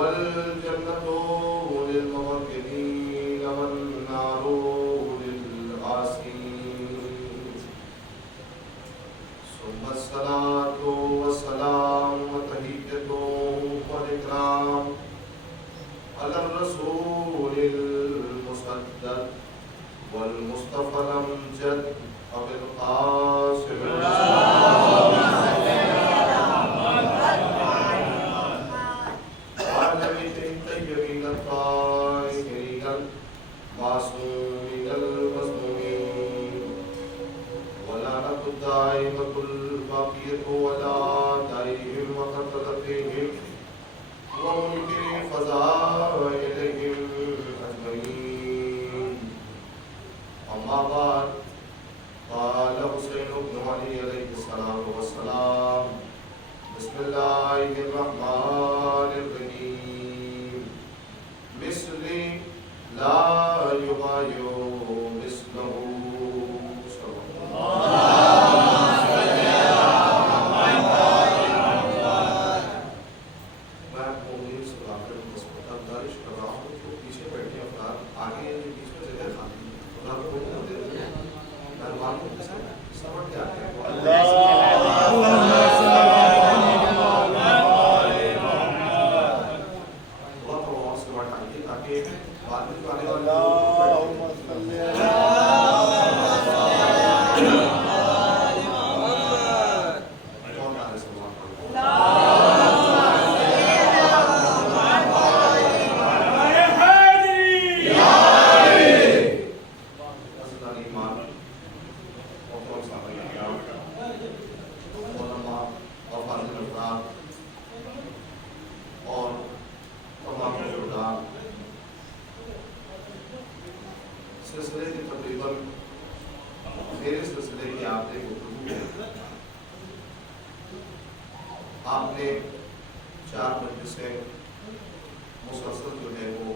वल्जन्नतु लिल्मुवक्किलीन वन्नारु लिल्आसीन। सुम्मस्सलातु वस्सलामु व तहिय्यतु व इकराम अला रसूलिल मुसद्दद वल मुस्तफ़ा अमजद अबिल क़ासिम आपने 4 मजलिसें मुसलसल जो है वो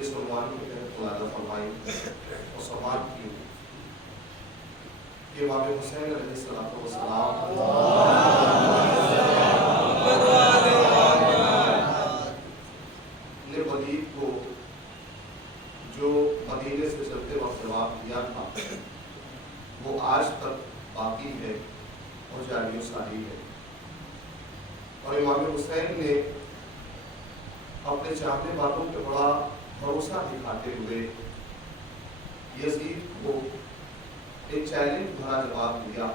इस उन्वान के तहत मुलाज़ा फरमाई और समाज की कि इमाम हुसैन अलैहिस्सलातु वस्सलाम ने वलीद को जो मदीने से चलते वक्त जवाब दिया था वो आज तक बाकी है और जारी सारी है। और इमाम हुसैन ने अपने चाहने वालों पे बड़ा भरोसा दिखाते हुए यजीद को एक चैलेंज भरा जवाब दिया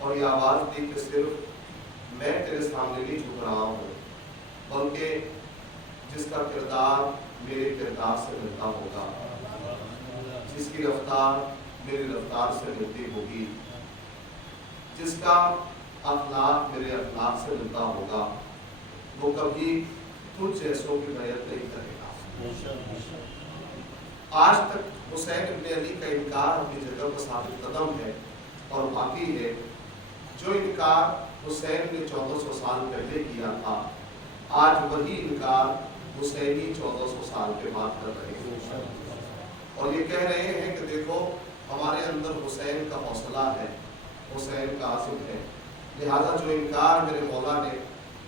और ये आवाज दी कि सिर्फ मैं तेरे सामने नहीं झुक रहा हूँ, बल्कि जिसका किरदार मेरे किरदार से मिलता होगा, जिसकी रफ्तार मेरी रफ्तार से मिलती होगी, जिसका अखलाक मेरे अखलाक से मिलता होगा, वो कभी तुझ जैसों की बैत नहीं करेगा। आज तक हुसैन इब्न अली का इनकार अपनी जगह पर साबित कदम है और बाकी है। जो इनकार हुसैन ने 1400 साल पहले किया था, आज वही इनकार हुसैनी 1400 साल के बाद कर रहे हैं और ये कह रहे हैं कि देखो हमारे अंदर हुसैन का हौसला है, हुसैन का आसिम है, लिहाजा जो इनकार मेरे मौला ने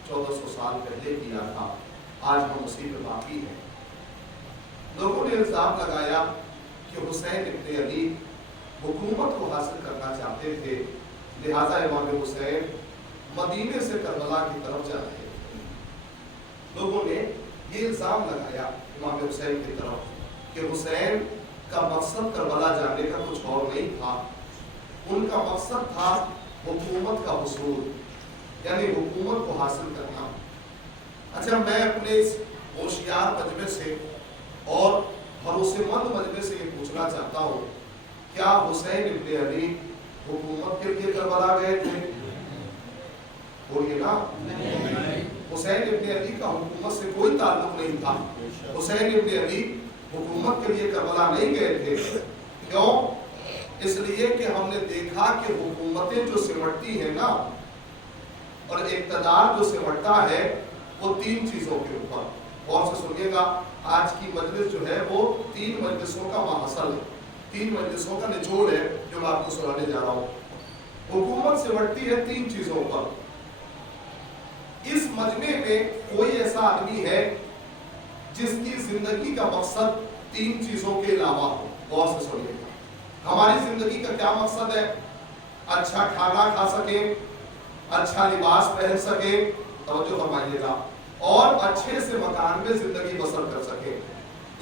1400 साल पहले किया था आज हम उसी पे बाकी हैं। लोगों ने इल्जाम लगाया कि हुसैन इब्न अली हुकूमत को हासिल करना चाहते थे, लिहाजा इमाम हुसैन मदीने से करबला की तरफ जा रहे थे। लोगों ने ये इल्जाम लगाया इमाम हुसैन की तरफ कि हुसैन का मकसद करबला जाने का कुछ और नहीं था, उनका मकसद था हुकूमत का हुसूल, यानी हुकूमत को हासिल करना। अच्छा, मैं अपने इस होशियार मजमे से और भरोसेमंद मजमे से ये पूछना चाहता हूँ, क्या हुसैन इब्न अली हुकूमत के लिए करबला गए थे? बोलिए ना। हुसैन इब्न अली का हुकूमत से कोई ताल्लुक नहीं था। हुसैन इब्न अली हुकूमत के लिए करबला नहीं गए थे। क्यों? इसलिए कि हमने देखा कि हुकूमतें जो सिमटती है ना और इक़्तिदार जो सिमटता है वो 3 चीजों के ऊपर। और से सुनिएगा, आज की मजलिस जो है वो 3 मजलिसों का महासल है, 3 मजलिसों का निचोड़ है जो मैं आपको सुनाने जा रहा हूँ। हुकूमत सिमटती है 3 चीजों पर। इस मजमे में कोई ऐसा आदमी है जिसकी जिंदगी का मकसद 3 चीजों के अलावा हो? गौर से सुनिएगा। हमारी जिंदगी का क्या मकसद है? अच्छा खाना खा सके, अच्छा लिबास पहन सके, तवज्जो फरमाइएगा, और अच्छे से मकान में जिंदगी बसर कर सके।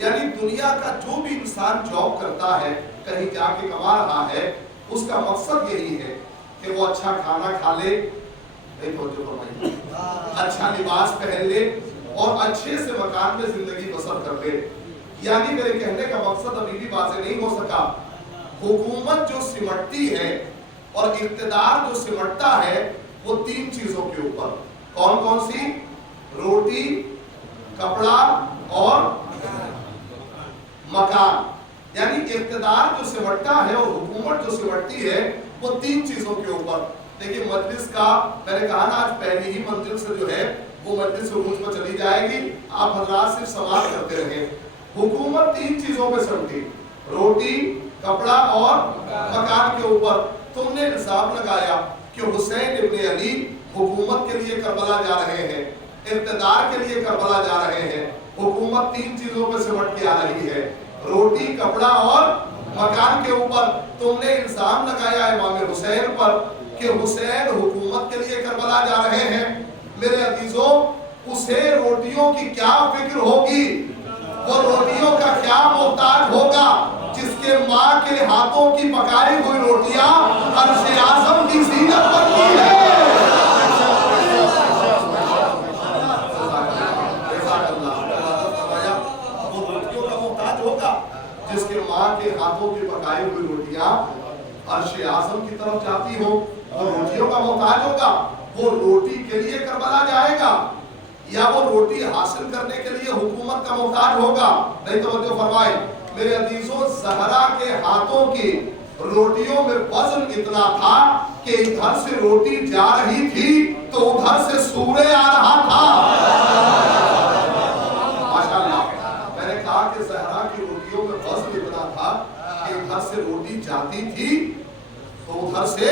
यानी दुनिया का जो भी इंसान जॉब करता है, कहीं जाके कमा रहा है, उसका मकसद यही है कि वो अच्छा खाना खा ले, अच्छा लिबास पहन ले और अच्छे से मकान में जिंदगी बसर कर ले। यानी मेरे कहने का मकसद अभी भी वाज़ेह नहीं हो सका। हुकूमत जो सिमटती है और इक़्तिदार जो सिमटता है वो 3 चीजों के ऊपर। कौन कौन सी? रोटी, कपड़ा और मकान। यानी इक़्तिदार जो सिमटता है और हुकूमत जो सिमटती है वो 3 चीजों के ऊपर। देखिए मजलिस का मैंने कहा ना, आज पहली ही मंजिल से जो है वो मजलिस उरूज पर चली जाएगी। आप हजरात सिर्फ सवाल करते रहे। हुकूमत 3 चीजों पे सिमटी, रोटी, कपड़ा और मकान के ऊपर। तुमने इल्जाम लगाया कि हुसैन इब्ने अली हुकूमत के लिए करबला जा रहे हैं, इक़्तिदार के लिए करबला जा रहे हैं। हुकूमत 3 चीजों पे सिमट के आ रही है, रोटी, कपड़ा और मकान के ऊपर। तुमने इल्जाम लगाया इमाम हुसैन पर कि हुसैन हुकूमत के लिए करबला जा रहे हैं। मेरे अजीजों, उसे रोटियों की क्या फिक्र होगी, वो रोटियों का क्या मोहताज होगा जिसके माँ के हाथों की पकाई हुई रोटियां अर्श आज़म की ज़ीनत बनती है। वो रोटियों का मोहताज होगा जिसके माँ के हाथों की पकाई हुई रोटियां अर्श आज़म की तरफ जाती हो। वो रोटियों का मोहताज होगा, वो रोटी के लिए करबला जाएगा या वो रोटी हासिल करने के लिए हुकूमत का मोहताज होगा? नहीं तवज्जो फरमाए मेरे अजीजों, ज़हरा के हाथों की रोटियों में वजन इतना था कि इधर से रोटी जा रही थी तो उधर से सूर्य आ रहा था। माशाअल्लाह। मैंने कहा कि ज़हरा की रोटियों में वजन इतना था कि इधर से रोटी जाती थी तो उधर से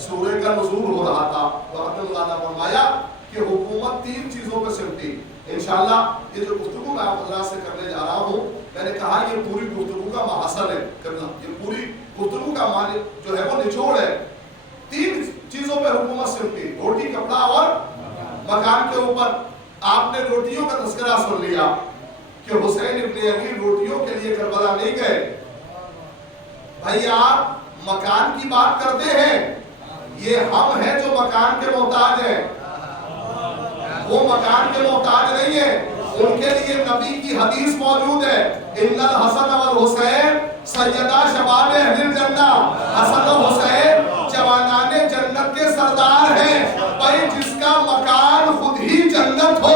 सूर्य का नुज़ूल हो रहा था। तो आपने मौलाना फरमाया कि हुकूमत 3 चीजों पर सिमटी। इंशाअल्लाह ये जो गुफ्तगू मैं आप हज़रात से करने जा रहा हूँ, मैंने कहा ये पूरी गुफ्तगू का महासल है करना, ये पूरी गुफ्तगू का मान जो है वो निचोड़ है। 3 चीजों पे हुकूमत सिमटी, रोटी, कपड़ा और मकान के ऊपर। आपने रोटियों का तज़किरा सुन लिया कि हुसैन इब्ने अली रोटियों के लिए करबला नहीं गए। भाई आप मकान की बात करते हैं, ये हम हैं जो मकान के मोहताज हैं, वो मकान के मोहताज नहीं है। उनके लिए नबी की हदीस मौजूद है, इन्नल हसन वल हुसैन सैयदा शबाब अहलिल जन्नह। हसन और हुसैन जवानाने जन्नत के सरदार हैं। भाई जिसका मकान खुद ही जन्नत हो,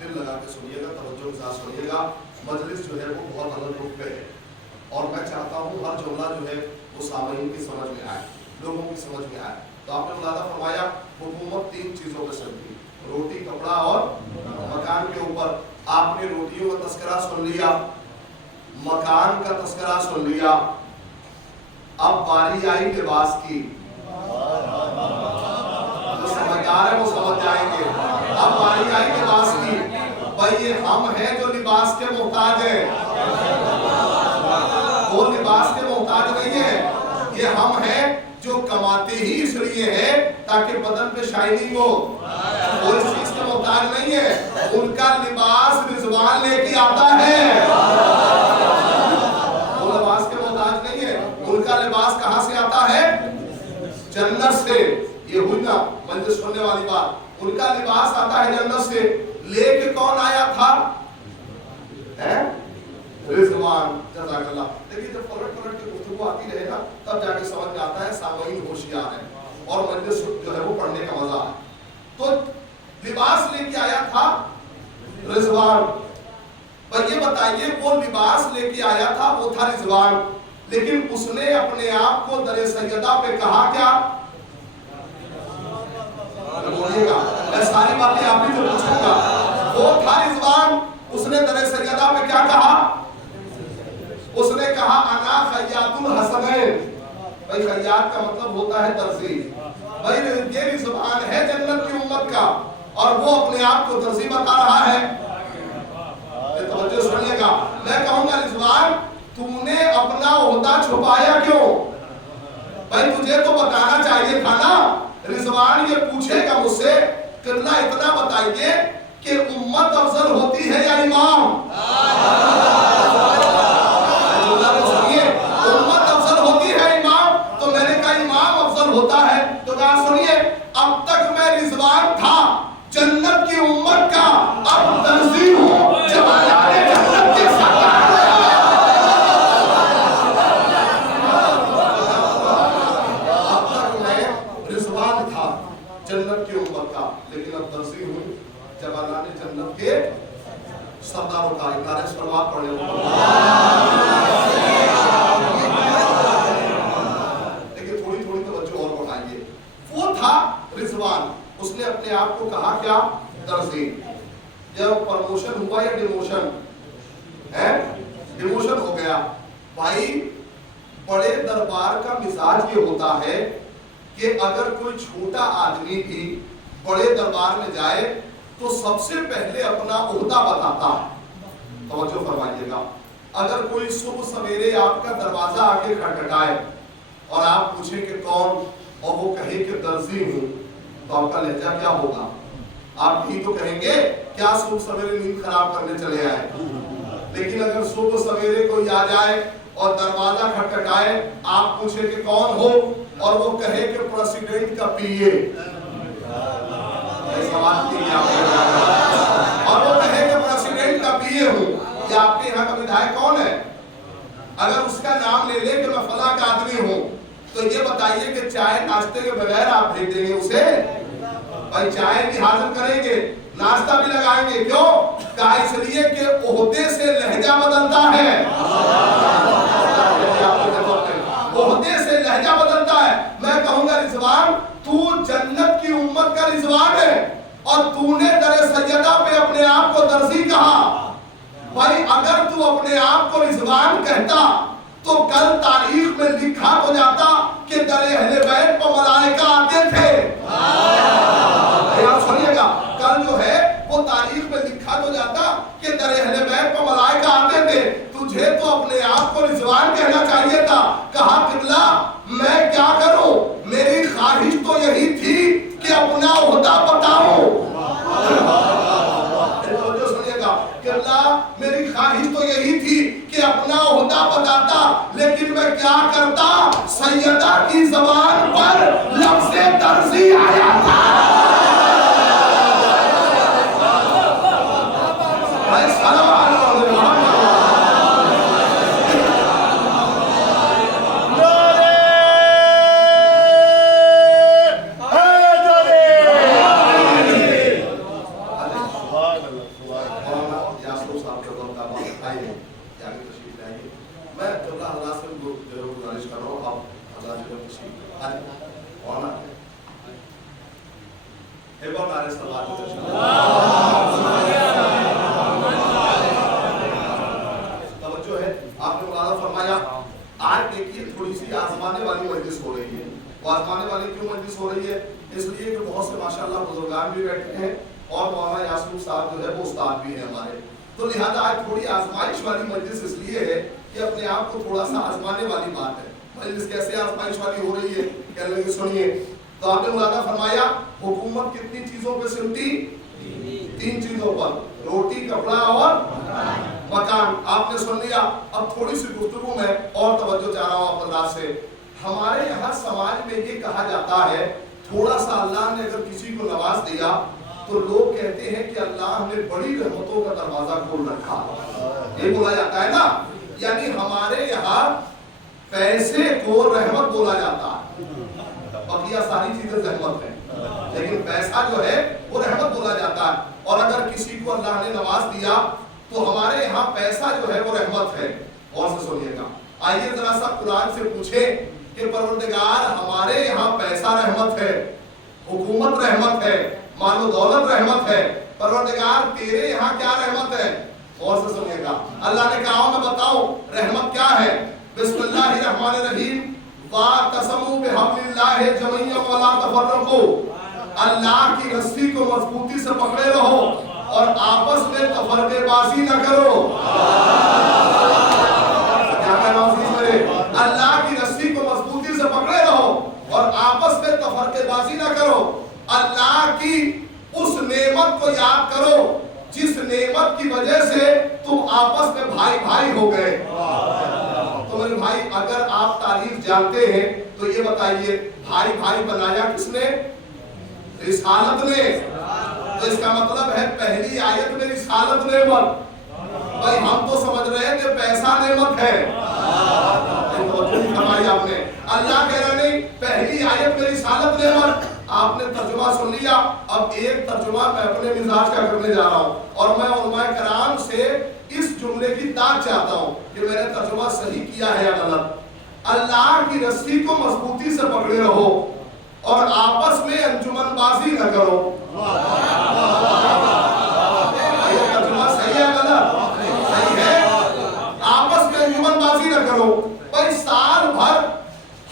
दिल लगा के सुनिएगा, तवज्जो के साथ सुनिएगा। मजलिस जो है वो बहुत अलग रुख पे है और मैं चाहता हूँ हर जुमला जो है वो सामईन की समझ में आए, लोगों की समझ में आए। तो आपने मुलादा फरमाया हुकूमत 3 चीजों पे चलती, रोटी, कपड़ा और मकान के ऊपर। आपने रोटियों का तस्करा सुन लिया, मकान का तस्करा सुन लिया, अब बारी आई लिबास की। जो समझदार है वो समझ जाएंगे। अब बारी आई लिबास की। भाई ये हम हैं जो लिबास के मोहताज हैं, वो लिबास के मोहताज नहीं है। ये हम हैं जो कमाते ही इसलिए हैं ताकि बदन पे शाइनिंग हो, वो इस चीज के मोहताज नहीं है। उनका लिबास रिजवान लेके आता है, वो लिबास के मोहताज नहीं है। उनका लिबास कहाँ से आता है? जन्नत से। ये हुई ना मंजिल सुनने वाली बात। उनका लिबास आता है जन्नत से। लेके कौन आया था? है रिजवान। जज़ाकल्लाह। देखिए जब पलट पलट के गुफ्तगू आती रहे ना, तब जाके समझ में आता है सामईन होशियार है और मजलिस जो है वो पढ़ने का मजा है। तो लिबास लेके आया था रिजवान। पर ये बताइए, वो लिबास लेके आया था वो था रिजवान, लेकिन उसने अपने आप को दरे सैयदा पे कहा क्या? बोलिएगा, मैं सारी बातें आप ही से पूछूंगा। वो था रिजवान, उसने दरे सैयदा पे क्या कहा? उसने कहा अना खैयातुल हसनैन। भाई खैयात का मतलब होता है दर्जी। भाई ये रिजवान है जन्नत की उम्मत का और वो अपने आप को दर्जी बता रहा है। तवज्जो सुनिएगा, मैं कहूंगा रिजवान तूने अपना ओहदा छुपाया क्यों? भाई तुझे तो बताना चाहिए था ना। रिजवान ये पूछेगा मुझसे कितना इतना बताइए कि उम्मत अफजल होती है या इमाम? सुनिए, उम्मत अफजल होती है इमाम? तो मैंने कहा इमाम अफजल होता है। तो कहा सुनिए, अब तक मैं रिजवान था जन्नत की उम्मत का, अब दर्जी हूं जवानाने जन्नत के सरदार। अब तक मैं रिजवान था जन्नत की उम्मत का, लेकिन अब दर्जी हूं जवानाने जन्नत के सरदारों का। इनारे सलवात पढ़ने लेकिन थोड़ी थोड़ी तवज्जो और बढ़ाइए। वो था रिजवान, उसने अपने आप को कहा क्या? दर्जी। जब प्रमोशन हुआ या डिमोशन है? डिमोशन हो गया। भाई बड़े दरबार का मिजाज ये होता है कि अगर कोई छोटा आदमी भी बड़े दरबार में जाए तो सबसे पहले अपना ओहदा बताता है। तवज्जो फरमाइएगा, अगर कोई सुबह सवेरे आपका दरवाजा आके खटखटाए और आप पूछें कि कौन, और वो कहे कि दर्जी हूं, तो आपका लहजा क्या होगा? आप भी तो कहेंगे क्या सुबह सवेरे नींद खराब करने चले आए। लेकिन अगर सुबह सवेरे कोई आ जाए और दरवाजा खटखटाए, आप पूछे कि कौन हो, और वो कहे कि प्रेसिडेंट का पीए, और वो कहे कि प्रेसिडेंट का पीए हूं, या आपके यहाँ का विधायक कौन है, अगर उसका नाम ले ले कि मैं फला का आदमी हूं, तो ये बताइए कि चाय नाश्ते के बगैर आप भेज देंगे उसे? भाई चाय भी हाजिर करेंगे, नाश्ता भी लगाएंगे। क्यों? कहा इसलिए कि ओहदे से लहजा बदलता है। ओहदे से लहजा बदलता है। मैं कहूंगा रिजवान तू जन्नत की उम्मत का रिजवान है और तूने दरे सैयदा पे अपने आप को दर्जी कहा। भाई अगर तू अपने आप को रिजवान कहता तो कल तारीख में लिखा हो जाता कि दरे अहले बैत पर मलाइका आते थे। आप सुनिएगा, कल जो है वो तारीख में लिखा हो जाता कि दरे अहले बैत पर मलाइका आते थे। तुझे तो अपने आप को रिजवान कहना चाहिए था। कहा किबला मैं क्या करूं, मेरी ख्वाहिश तो यही थी कि अपना ओहदा बताऊं। किबला मेरी ख्वाहिश तो यही थी कि अपना ओहदा बताता, लेकिन मैं क्या करता, सैयदा की ज़बान पर लफ्ज़े दर्जी आया था। तो लिहाजा आज थोड़ी आजमाइश वाली मजलिस इसलिए है कि अपने आप को थोड़ा सा आजमाने वाली बात है। मजलिस कैसे आजमाइश वाली हो रही है, कहने लगे सुनिए। तो आपने मुलादा फरमाया हुकूमत कितनी चीजों पे सिमटी? 3 चीजों पर, रोटी, कपड़ा और मकान। आपने सुन लिया। अब थोड़ी सी गुफ्तगू में और तवज्जो चाह रहा हूँ आप अल्लाह से। हमारे यहाँ समाज में ये कहा जाता है, थोड़ा सा अल्लाह ने अगर किसी को नवाज दिया तो लोग कहते हैं कि अल्लाह ने बड़ी रहमतों का दरवाजा खोल रखा। ये बोला जाता है ना। यानी हमारे यहाँ पैसे को रहमत बोला जाता है, बकिया सारी चीजें रहमत है, लेकिन पैसा जो है वो रहमत बोला जाता है। और अगर किसी को अल्लाह ने नवाज दिया तो हमारे यहाँ पैसा जो है वो रहमत है। और से सुनिएगा, आइए जरा सा कुरान से पूछे कि परवरदिगार हमारे यहाँ पैसा रहमत है, हुकूमत रहमत है, मालो दौलत रहमत है, परवरदिगार तेरे यहाँ क्या रहमत है? और से सुनिएगा, अल्लाह ने कहा मैं बताऊं रहमत क्या है। बिस्मिल्लाहिर्रहमानिर्रहीम, वातसमू बिहब्लिल्लाहि जमीअन वला तफर्रकू, अल्लाह की रस्सी को मजबूती से पकड़े रहो और आपस में तफरकेबाजी न करो। क्या कहना है? अल्लाह की रस्सी को मजबूती से पकड़े रहो और आपस में तफरकेबाजी न करो। अल्लाह की उस नेमत को याद करो जिस नेमत की वजह से तुम आपस में भाई भाई हो गए। तो मेरे भाई, अगर आप तारीफ जानते हैं तो ये बताइए, भाई भाई बनाया किसने? रिसालत ने। तो इसका मतलब है पहली आयत में रिसालत नेमत। भाई हम तो समझ रहे हैं कि पैसा नेमत है, हमारी आपने अल्लाह कह रहा नहीं, पहली आयत में रिसालत नेमत। आपने तर्जुमा सुन लिया, अब एक तर्जुमा मैं अपने मिजाज का करने जा रहा हूँ और मैं उलमाए कराम से इस जुमले की दाद चाहता हूँ कि मैंने तर्जुमा सही किया है या गलत। अल्लाह की रस्सी को मजबूती से पकड़े रहो और आपस में अंजुमनबाजी न करो। ये तर्जुमा सही है गलत? सही है। आपस में अंजुमनबाजी न करो। भाई साल भर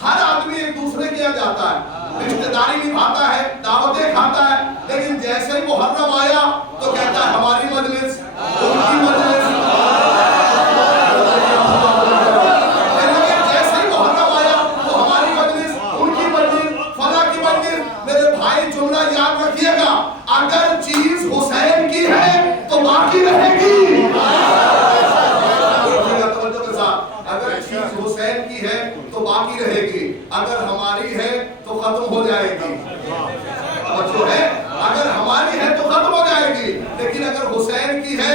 हर आदमी एक दूसरे के यहाँ जाता है, रिश्तेदारी निभाता है, दावतें खाता है, लेकिन जैसे ही मुहर्रम आया तो कहता है हमारी मजलिस, उनकी मजलिस। जैसे ही मुहर्रम आया तो हमारी मजलिस, उनकी मजलिस, फला की मजलिस। मेरे भाई जुमला याद रखिएगा, अगर चीज हुसैन की है तो बाकी रहेगी। अगर चीज हुसैन की है तो बाकी रहेगी, अगर हमारी है तो खत्म हो जाएगी। बच्चों है, अगर हमारी है तो खत्म हो जाएगी, लेकिन अगर हुसैन की है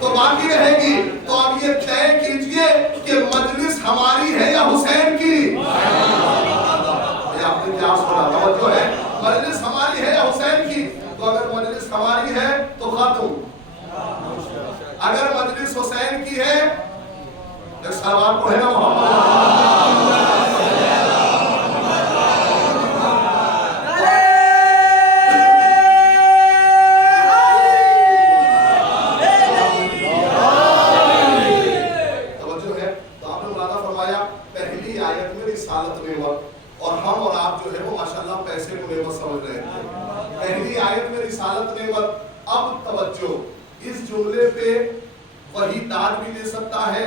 तो बाकी रहेगी। तो अब ये तय कीजिए कि मजलिस हमारी है या हुसैन की। आपने क्या सुना? बच्चों है, मजलिस हमारी है या हुसैन की? तो अगर मजलिस हमारी है तो खत्म, अगर मजलिस हुसैन की है एक सवाल पढ़े ना और हम और आप जो है वो माशाल्लाह पैसे को नेमत समझ रहे थे। पहली आयत में रिसालत नेमत। अब तवज्जो, इस जुमले पे वही दाद भी दे सकता है।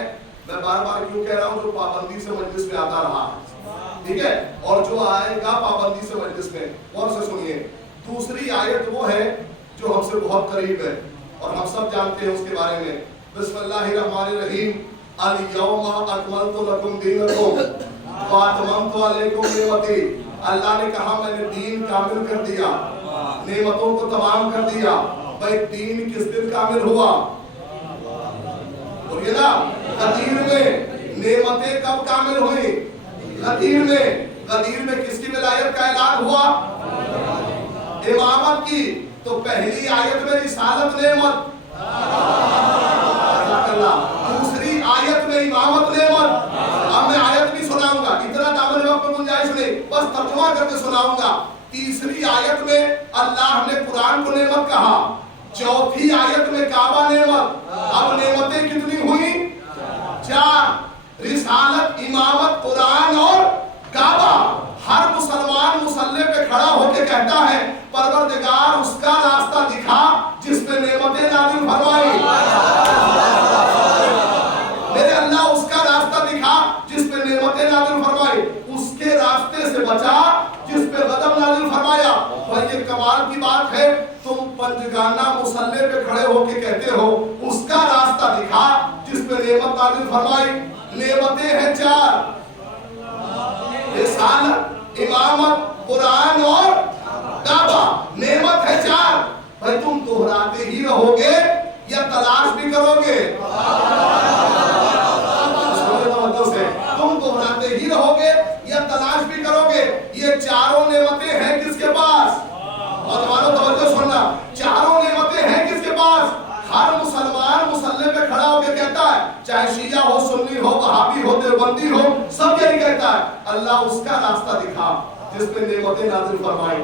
मैं बार बार क्यों कह रहा हूँ, जो पाबंदी से मजलिस में आता रहा, ठीक है, और जो आएगा पाबंदी से मजलिस में। और से सुनिए, दूसरी आयत वो है जो हमसे बहुत करीब है और हम सब जानते हैं उसके बारे में। बिस्मिल्लाहिर्रहमानिर्रहीम, अल यौमा अकमलतु लकुम दीनकुम व अतममतु अलैकुम निअमती। अल्लाह ने कहा मैंने दीन कामिल कर दिया, नेमतों को तमाम कर दिया। भाई दीन किस दिन कामिल हुआ? बोलिए ना, गदीर में। नेमतें कब कामिल हुई? गदीर में। गदीर में किसकी विलायत का ऐलान हुआ? इमामत की। तो पहली आयत में रिसालत नेमत, दूसरी आयत में इमामत नेमत। अब मैं आयत भी सुनाऊंगा, इतना दामन वक्त में गुंजाइश नहीं, बस तर्जुमा करके सुनाऊंगा। तीसरी आयत में अल्लाह ने कुरान को नेमत कहा, चौथी आयत में काबा नेमत। अब नेमतें कितनी हुई? 4। रिसालत, इमामत, कुरान और काबा। हर मुसलमान मुसल्ले पे खड़ा होकर कहता है परवरदिगार उसका रास्ता दिखा जिस पे नेमतें नाज़िल फरमाई। मेरे अल्लाह उसका रास्ता दिखा जिस पे नेमतें नाज़िल फरमाई, उसके रास्ते से बचा जिस पे गज़ब नाज़िल फरमाया। भाई ये कमाल की बात है, तुम पंजगाना मुसल्ले पे खड़े होके कहते हो उसका रास्ता दिखा जिस पे नेमत नाज़िल फरमाई। नेमतें हैं 4, रिसालत, इमामत, कुरान और काबा। नेमत है 4। भाई तुम दोहराते ही रहोगे या तलाश भी करोगे? तुम पाबंदी हो, सब यही कहता है अल्लाह उसका रास्ता दिखा जिस पे नेमतें नाजिल फरमाई,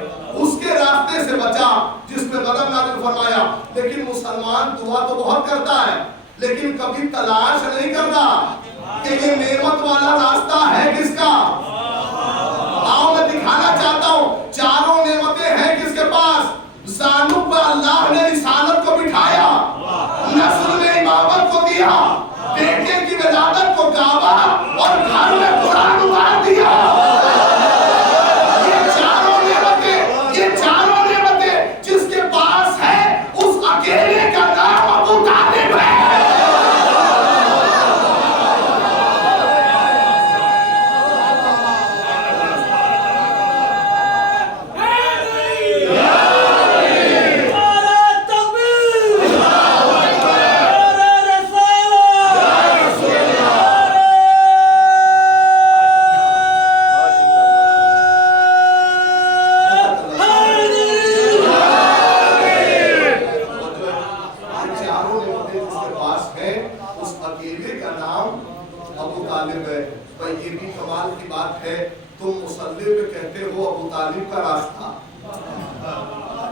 उसके रास्ते से बचा जिस पे गज़ब नाजिल फरमाया। लेकिन मुसलमान दुआ तो बहुत करता है, लेकिन कभी तलाश नहीं करता कि ये नेमत वाला रास्ता है किसका। आओ मैं दिखाना चाहता हूँ, चारों नेमतें हैं किसके पास। ज़ानू पर अल्लाह ने रिसालत को बिठाया, नस्ल में इमामत को दिया, बेटे की विलादत को काबा और घर में कुरान उतार दिया। ये चारों नेमतें जिसके पास है, उस अकेले का नाम अबू तालिब है।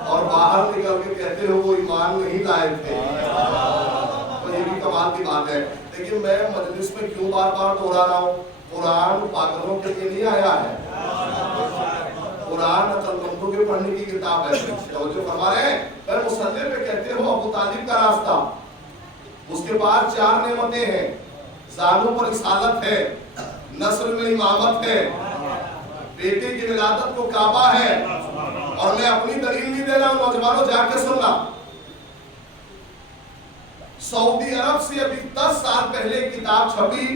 और बाहर निकल के कहते हो वो ईमान नहीं लाए थे, तो ये भी कमाल की बात है। लेकिन मैं मजलिस में क्यों बार बार दोहरा रहा हूँ, कुरान पागलों के लिए नहीं आया है, कुरान अक्लमंदों के पढ़ने की किताब है। तो जो फरमा रहे हैं मुसल्ले पे कहते हो अबू तालिब का रास्ता, उसके बाद चार नेमतें हैं, ज़ानू पर रिसालत है, नस्ल में इमामत है, बेटे की विलादत को काबा है। और मैं अपनी दलील नहीं दे रहा हूं, नौजवानों जाके सुनना। सऊदी अरब से अभी 10 साल पहले किताब छपी,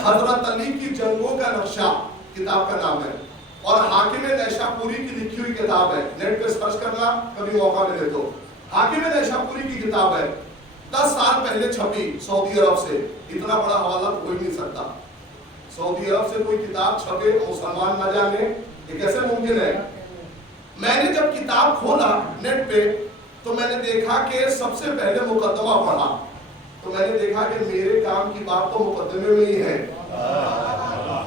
हजरत अली की जंगों का नक्शा किताब का नाम है, और हाकिम नैशापुरी की लिखी हुई किताब है। नेट पे सर्च करना कभी मौका मिले तो। हाकिम नैशापुरी की किताब है, 10 साल पहले छपी सऊदी अरब से। इतना बड़ा हवाला हो ही नहीं सकता, सऊदी अरब से कोई किताब छपे मुसलमान न जाने, ये कैसे मुमकिन है। मैंने जब किताब खोला नेट पे तो मैंने देखा कि सबसे पहले मुकदमा पढ़ा, तो मैंने देखा कि मेरे काम की बात तो मुकदमे में ही है।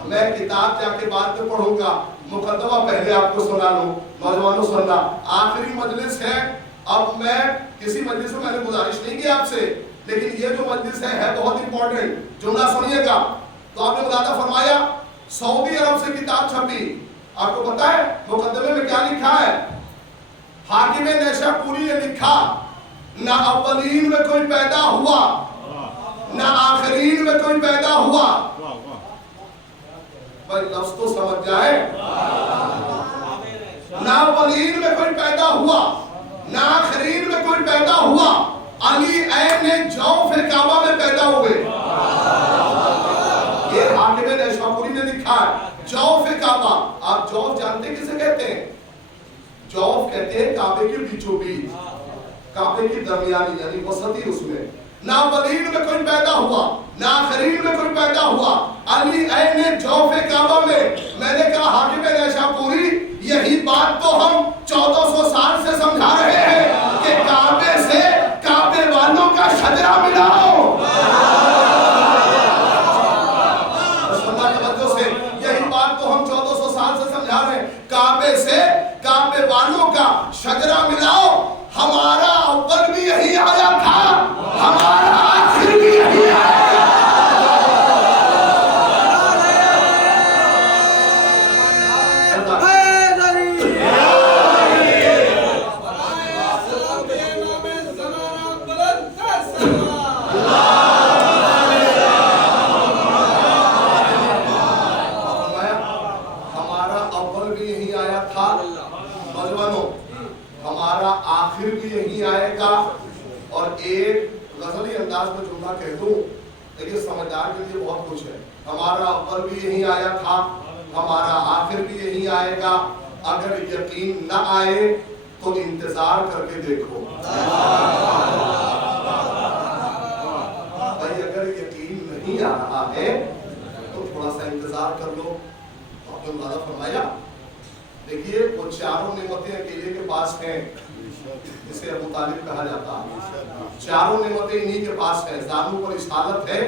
मैं किताब जाके बाद में पढ़ूंगा, मुकदमा पहले आपको सुना लूं। नौजवानों सुनना, आखिरी मजलिस है। अब मैं किसी मजलिस में मैंने गुजारिश नहीं की आपसे, लेकिन ये जो मजलिस है बहुत इंपॉर्टेंट, जुमला सुनिएगा। तो आपने मुलादा फरमाया सऊदी अरब से किताब छपी, आपको पता है मुकदमे में क्या लिखा है। हाकिम नैशापुरी ने लिखा, ना अव्वलीन में कोई पैदा हुआ, ना आखिरीन में कोई पैदा हुआ। भाई लफ्ज़ तो समझ जाए, ना अव्वलीन में कोई पैदा हुआ, ना आखिरीन में कोई पैदा हुआ। अली ऐन जौफ काबा में पैदा हुए। ये हाकिम नैशापुरी ने लिखा है। जौफ काबा, आप जौफ जानते किसे कहते हैं? जौफ कहते हैं काबे के बीचों बीच, काबे की दरमियानी यानी वसती। उसमें ना वलीन में कोई पैदा हुआ, ना आखिरीन में कोई पैदा हुआ। अली ऐन जौफ काबा में। मैंने कहा हाकिम नैशापुरी, यही बात तो हम 1400 साल से समझा रहे हैं कि काबे से काबे वालों का शजरा मिलाओ। काबे से काबे वालों का शजरा मिलाओ। हमारा अव्वल भी यही आया था, हमारा आखिर भी यही आया। हमारा आखिर भी यही आएगा। और एक गजली अंदाज में जुमला कह दूं, देखिए समझदार के लिए बहुत कुछ है। हमारा अव्वल भी यही आया था, हमारा आखिर भी यही आएगा। अगर यकीन न आए तो इंतजार करके देखो। भाई अगर यकीन नहीं आ रहा है तो थोड़ा सा इंतजार कर लो। तो आपने वादा फरमाया, देखिए वो चारों नेमतें अकेले के पास हैं, जिसे अबू तालिब कहा जाता है। चारों नेमतें इन्हीं के पास है। ज़ानू पर रिसालत है,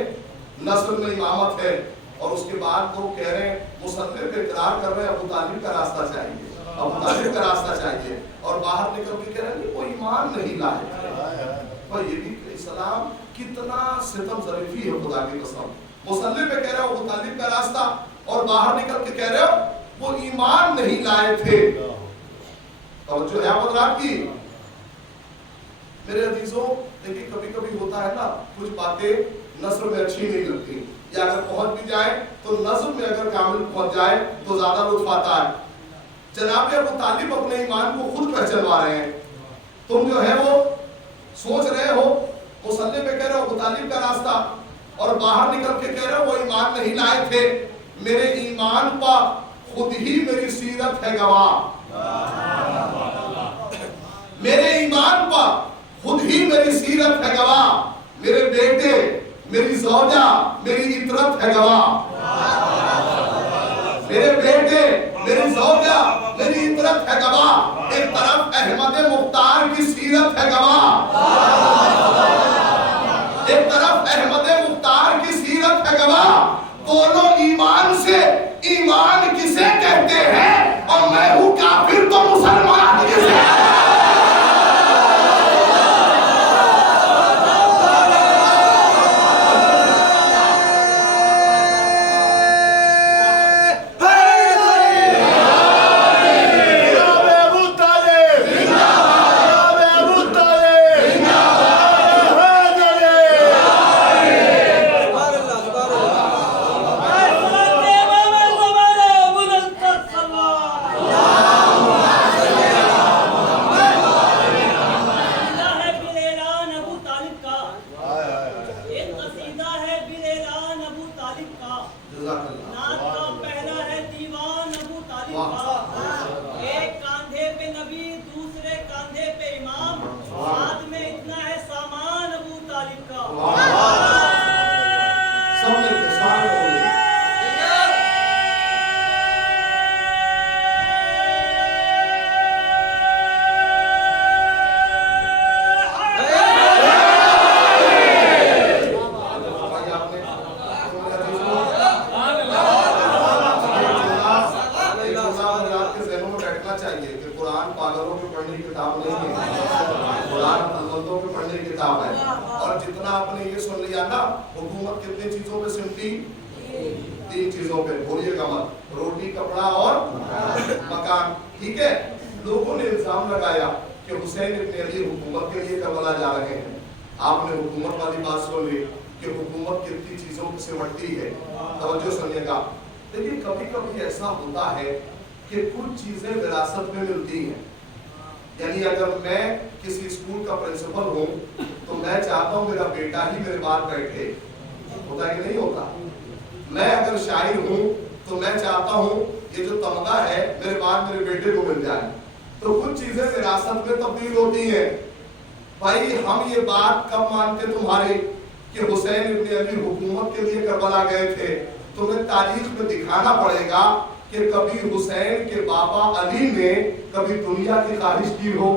नस्ल में इमामत है, और उसके बाद वो कह रहे हैं, मुसल्ले पे इकरार कर रहे हैं अबू तालिब का रास्ता चाहिए, अबू तालिब का रास्ता चाहिए, और बाहर निकल के कह रहे हैं नहीं वो ईमान नहीं लाए। और ये भी इस्लाम कितना सितम ज़रीफी है, खुदा की कसम। मुसल्ले पे कह रहे हो अबू तालिब का रास्ता, और बाहर निकल के कह रहे हो वो ईमान नहीं लाए थे। तो जो है आप की मेरे अजीजों, देखिए कभी कभी होता है ना, कुछ बातें नस्र में अच्छी नहीं लगती, या अगर पहुंच भी जाए तो नस्र में अगर कामिल पहुंच जाए तो ज्यादा लुत्फ आता है। जनाब अबू तालिब अपने ईमान को खुद पहचानवा रहे हैं। तुम जो है वो सोच रहे हो मुसल्ले पे कह रहे हो अबू तालिब का रास्ता, और बाहर निकल के कह रहे हो वो ईमान नहीं लाए थे। मेरे ईमान पर खुद ही मेरी सीरत है गवाह, मेरे ईमान पर खुद ही मेरी सीरत है गवाह। मेरे बेटे, मेरी ज़ौजा, मेरी इतरत है गवाह। मेरे बेटे, मेरी ज़ौजा, मेरी इतरत है गवाह। एक तरफ अहमद मुख्तार की सीरत है गवाह, एक तरफ अहमद मुख्तार की सीरत है गवाह। दोनों ईमान से, ईमान किसे कहते हैं, और मैं हूं काफिर तो मुसलमान किसे। यानी अगर मैं किसी स्कूल का प्रिंसिपल हूं तो मैं चाहता हूं मेरा बेटा ही मेरे बाद बैठे, होता है कि नहीं होता। मैं अगर शायर हूं तो मैं चाहता हूं ये जो तमगा है मेरे बाद मेरे बेटे को मिल जाए। तो कुछ चीजें विरासत में तब्दील होती हैं। भाई हम ये बात कब मानते तुम्हारे कि हुसैन इब्न अली हुकूमत के लिए करबला गए थे। तुम्हें तारीख में दिखाना पड़ेगा कि कभी हुसैन के बाबा अली ने कभी दुनिया की ख्वाहिश की हो।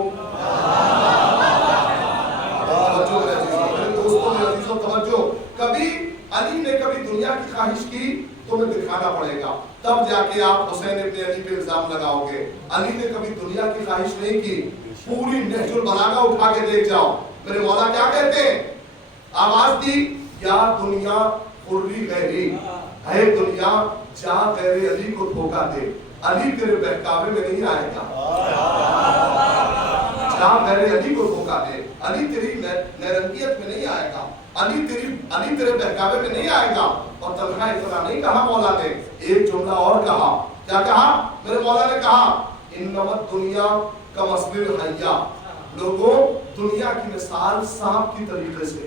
दोस्तों तवज्जो, कभी अली ने कभी दुनिया की ख्वाहिश की, तुम्हें दिखाना पड़ेगा, तब जाके आप हुसैन इब्न अली पे इल्जाम लगाओगे। अली ने कभी दुनिया की ख्वाहिश नहीं की। पूरी नहजुल बलागा उठा के देख जाओ, मेरे मौला क्या कहते हैं, आवाज दी, या दुनिया खुर्री गैरी, है दुनिया जा गैरे अली को धोखा दे, अली तेरे बहकावे में नहीं आएगा। जा गैरे अली को धोखा दे, अली तेरी नैरंगियत में नहीं आएगा, अली तेरे बहकावे में नहीं आएगा। और तन्हा इतना नहीं कहा मौला ने, एक जुमला और कहा। क्या कहा मेरे मौला ने? कहा इन्नमत दुनिया कमस्लिल हय्या, लोगों दुनिया की मिसाल सांप की तरीके से।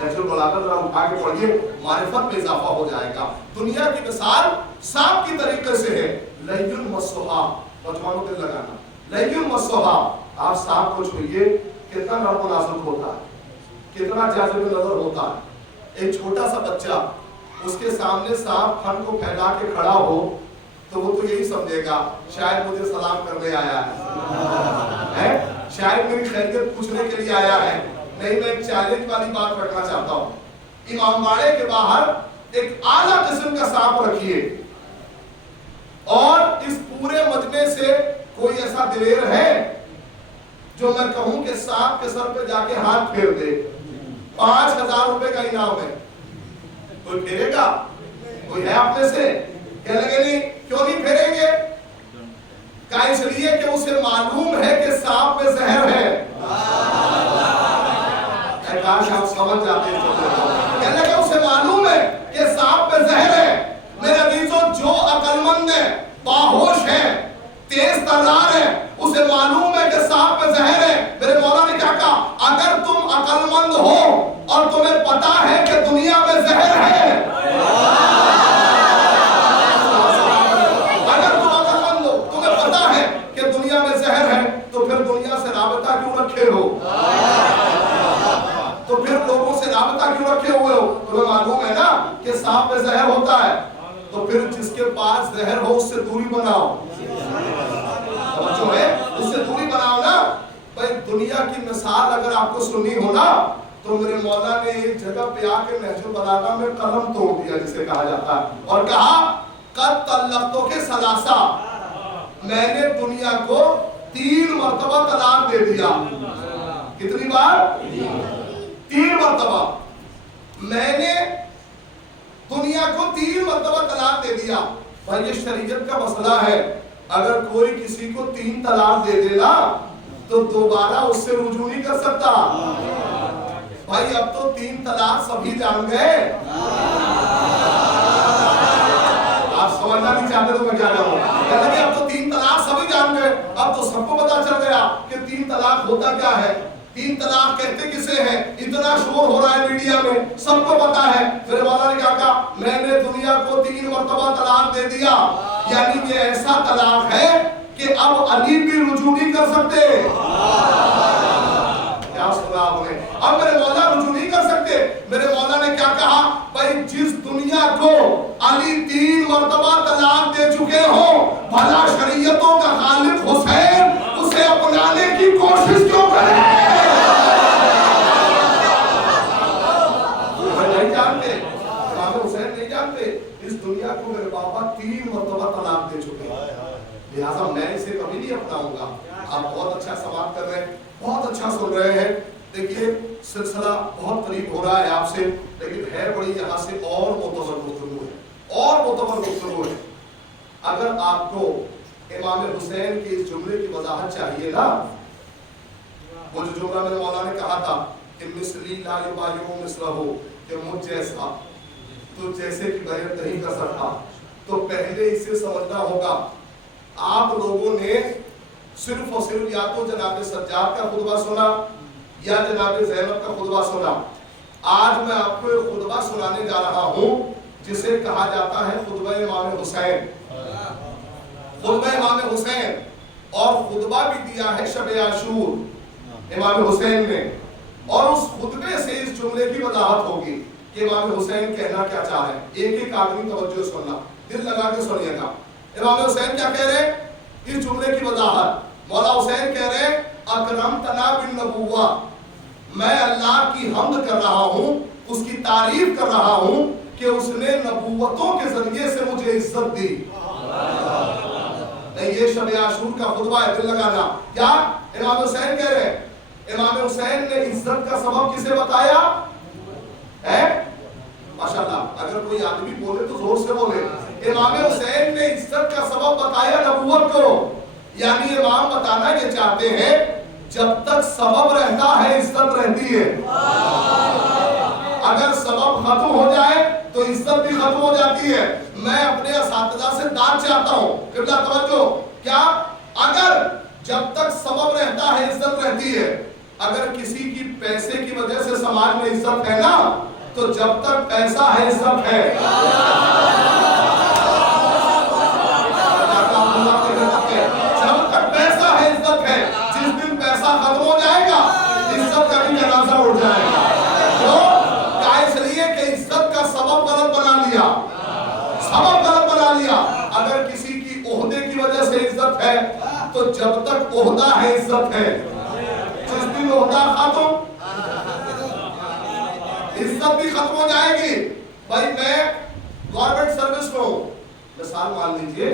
उठा के पढ़िए, मारिफत में इजाफा हो जाएगा। दुनिया की मिसाल सांप की तरीके से है। लय्युल मस्सुहा, नौजवानों पे लगाना, लय्युल मस्सुहा, आप सांप को छुइए, कितना नर्म नाजुक होता है, कितना जाज़िब नजर होता है। एक छोटा सा बच्चा, उसके सामने सांप फन को फैला के खड़ा हो तो वो तो यही समझेगा शायद मुझे सलाम करने आया है, शायद मेरी खैरियत पूछने के लिए आया है। नहीं, मैं एक चैलेंज वाली बात रखना चाहता हूँ। इमामबाड़े के बाहर एक आला किस्म का सांप रखिए। और इस पूरे मजमे से कोई ऐसा दिलेर है जो मैं कहूं कि सांप के सर पे जाके हाथ फेर दे, 5,000 रुपए का इनाम है? कोई फेरेगा? कोई है आप में से? कह लगे नहीं। क्यों नहीं फेरेंगे? क्या? इसलिए कि उसे मालूम है कि सांप में जहर है। काश आप समझ जाते हैं। कह लगे उसे मालूम है कि सांप में जहर है। मेरे अजीजों, जो अकलमंद है, बाहोश है, तेज तर्रार है, उसे मालूम है कि सांप में जहर है। मेरे मौला ने क्या कहा? अगर तुम अकलमंद हो और तुम्हें पता है कि दुनिया में जहर है, अगर तुम अकलमंद हो, तुम्हें पता है कि दुनिया में जहर है, तो फिर दुनिया से राबता क्यों रखे हो? तो फिर लोगों से राबता क्यों रखे हुए हो? तुम्हें मालूम है ना कि सांप में जहर होता है, तो फिर जिसके पास जहर हो उससे दूरी बनाओ। जो है उससे दूरी बनाओ ना। भाई दुनिया की मिसाल अगर आपको सुननी हो ना, तो मेरे मौला ने एक जगह पे आके नहजुल बलागा में कलम तोड़ दिया, जिसे कहा जाता है, और कहा कद तल्लक़्तु के सलासा, मैंने दुनिया को 3 मरतबा तलाक दे दिया। कितनी बार? 3 मरतबा। मैंने दुनिया को 3 मरतबा तलाक दे दिया। भाई ये शरीयत का मसला है। अगर कोई किसी को 3 तलाक दे देना तो दोबारा उससे रुजू नहीं कर सकता। भाई अब तो 3 तलाक सभी जान गए। आप समझना नहीं चाहते तो मैं क्या करूं? कहते अब तो 3 तलाक सभी जान गए। अब तो सबको पता चल गया कि 3 तलाक होता क्या है। 3 तलाक कहते किसे हैं? इतना शोर हो रहा है मीडिया में, सबको पता है। फिर मौला ने क्या कहा? मैंने दुनिया को 3 मरतबा तलाक दे दिया। यानी ये ऐसा तलाक है कि अब अली भी रुजू नहीं कर सकते। क्या सुना आपने? अब मेरे मौला रुजू नहीं कर सकते। मेरे मौला ने क्या कहा? भाई जिस दुनिया को अली 3 मरतबा तलाक दे चुके हो, भला शरीयतों का खालिक हुसैन उसे अपनाने की कोशिश क्यों करे? नहीं जानते, इमाम हुसैन नहीं जानते इस दुनिया को मेरे बाबा 3 मरतबा तलाक दे चुके हैं, लिहाजा मैं इसे कभी नहीं अपनाऊंगा। आप बहुत अच्छा सवाल कर रहे हैं, बहुत अच्छा सुन रहे हैं। देखिए सिलसिला बहुत करीब हो रहा है आपसे, लेकिन है बड़ी यहाँ से और मुतबर गुफ्तगू है, और मुतबर गुफ्तगू है। अगर आपको इमाम हुसैन के इस जुमले की वजाहत चाहिए ना, वो जो जुमला मेरे मौला ने कहा था कि मिसली ला युबायु मिसलहु, कि मुझ जैसा तो जैसे कि बैत नहीं कर सकता, तो पहले इसे समझना होगा। आप लोगों ने सिर्फ और सिर्फ या तो जनाब सज्जाद का खुतबा सुना या जनाब ज़ैनब का खुतबा सुना। आज मैं आपको एक खुतबा सुनाने जा रहा हूं जिसे कहा जाता है खुतबा इमाम हुसैन। खुतबा इमाम हुसैन, और खुतबा भी दिया है शब आशूर इमाम हुसैन ने, और उस खुतबे से इस जुमले की वजाहत होगी कि इमाम हुसैन कहना क्या चाह रहे हैं। एक एक आदमी तवज्जो सुनना, दिल लगा के सुनिएगा। इमाम हुसैन क्या कह रहे हैं? इस जुमले की वजाहत मौला हुसैन कह रहे हैं अकरमतना बिन नबुव्वा, मैं अल्लाह की हम्द कर रहा हूँ, उसकी तारीफ कर रहा हूँ कि उसने नबुव्वतों के जरिए से मुझे इज्जत दी। ये शब आशूर का खुतबा है, दिल लगाना। क्या इमाम हुसैन कह रहे हैं? इमाम हुसैन ने इज्जत का सबब किसे बताया है? माशाल्लाह, अगर कोई आदमी बोले तो जोर से बोले। इमाम हुसैन ने इज्जत का सबब बताया नबूवत को, यानी इमाम बताना ये चाहते हैं जब तक सबब रहता है इज्जत रहती है। अगर सबब खत्म हो जाए तो इज्जत भी खत्म हो जाती है। मैं अपने असातिज़ा से दाद चाहता हूँ, किबला तवज्जो, क्या अगर जब तक सबब रहता है इज्जत रहती है। अगर किसी की पैसे की वजह से समाज में इज्जत है ना, तो जब तक पैसा है इज्जत है। जब तक पैसा है इज्जत है। जिस दिन पैसा खत्म हो जाएगा इज्जत का भी जनाजा उड़ जाएगा। तो क्या? इसलिए कि इज्जत का सबब गलत बना लिया, सबब गलत बना लिया। अगर किसी की ओहदे की वजह से इज्जत है तो जब तक ओहदा है इज्जत है। जिस दिन ओहदा खत्म, इज्जत भी खत्म हो जाएगी। भाई मैं गवर्नमेंट सर्विस में हूँ, मिसाल मान लीजिए,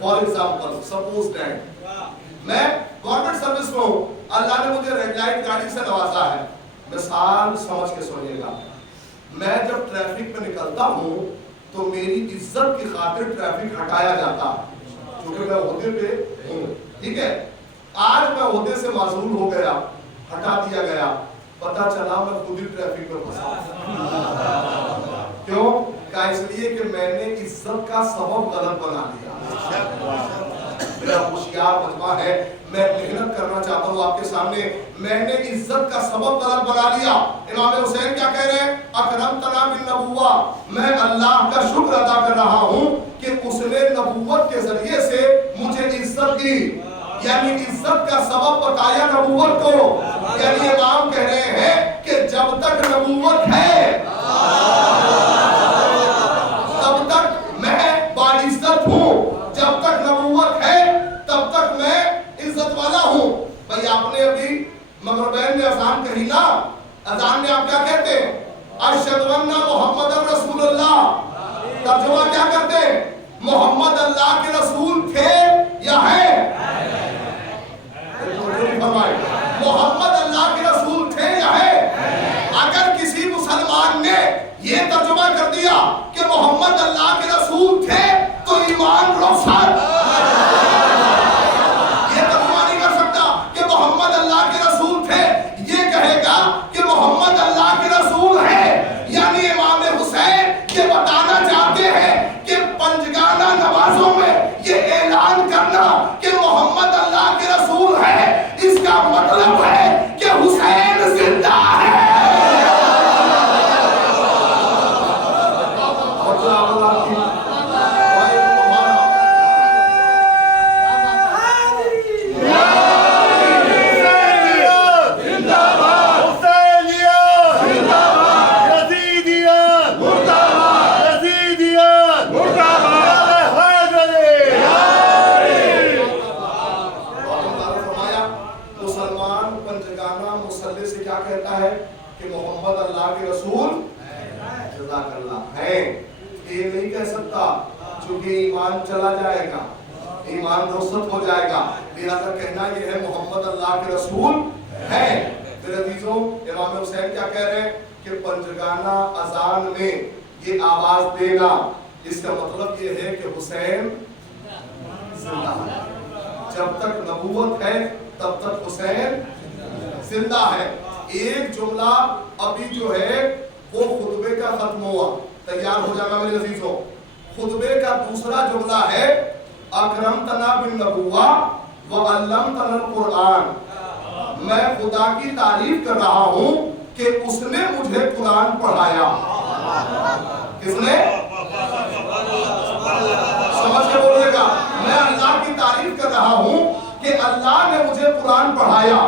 फॉर एग्जाम्पल सपोज दैट मैं गवर्नमेंट सर्विस में हूँ, अल्लाह ने मुझे रेड लाइट गाड़ी से नवाजा है। मिसाल समझ के सुनिएगा, मैं जब ट्रैफिक में निकलता हूँ तो मेरी इज्जत की खातिर ट्रैफिक हटाया जाता है, क्योंकि मैं ओहदे पे हूँ। ठीक है, आज मैं ओहदे से माजूल हो गया, हटा दिया गया, पता चला मैं खुद ही ट्रैफिक में फंसा। क्यों? क्या? इसलिए कि मैंने इज्जत का सबब गलत बना दिया। मेरा होशियार मजमा है, मैं मेहनत करना चाहता हूँ आपके सामने, मैंने इज्जत का सबब गलत बना लिया। इमाम हुसैन क्या कह रहे हैं? अकरमतना बिन नबुव्वा, मैं अल्लाह का शुक्र अदा कर रहा हूँ कि उसने नबुव्वत के जरिए से मुझे इज्जत दी, यानी इज्जत का सबब बताया नबुव्वत को। यानी इमाम कह रहे हैं कि जब तक नबुव्वत है तब तक मैं बाइज्जत हूँ, जब तक नबुव्वत है तब तक मैं इज्जत वाला हूँ। भाई आपने अभी मगरबैन ने अजान कही ना, अजान में आप क्या कहते हैं? अशहदु अन्ना मुहम्मदन रसूलुल्लाह। तर्जुमा क्या करते हैं? मोहम्मद अल्लाह के रसूल थे या है? मोहम्मद अल्लाह के रसूल थे या है? अगर किसी मुसलमान ने ये तर्जुमा कर दिया कि मोहम्मद अल्लाह के रसूल थे तो ईमान रोशन, ये तर्जुमा नहीं कर सकता कि मोहम्मद अल्लाह के रसूल थे, ये कहेगा कि मोहम्मद अल्लाह के रसूल है। यानी इमाम हुसैन ये बताना चाहते हैं कि पंजगाना नमाजों में ये ऐलान करना कि मोहम्मद अल्लाह के रसूल है, इसका मतलब है कि हुसैन जिंदा है। ईमान चला जाएगा, ईमान रोशत हो जाएगा, लिहाजा कहना यह है मोहम्मद अल्लाह के रसूल है। फिर अजीजों, इमाम हुसैन क्या कह रहे हैं कि पंजगाना अजान में ये आवाज देना, इसका मतलब ये है कि हुसैन जिंदा है। जब तक नबूवत है तब तक हुसैन जिंदा है। एक जुमला अभी जो है वो खुतबे का खत्म हुआ, तैयार हो जाना मेरे अजीजों। खुतबे का दूसरा जुमला है अकरमतना बिन नबुव्वा व अल्लमतना कुरान। मैं खुदा की तारीफ कर रहा हूं कि उसने मुझे कुरान पढ़ाया। किसने? समझ के बोलिएगा, मैं अल्लाह की तारीफ कर रहा हूं कि अल्लाह ने मुझे कुरान पढ़ाया।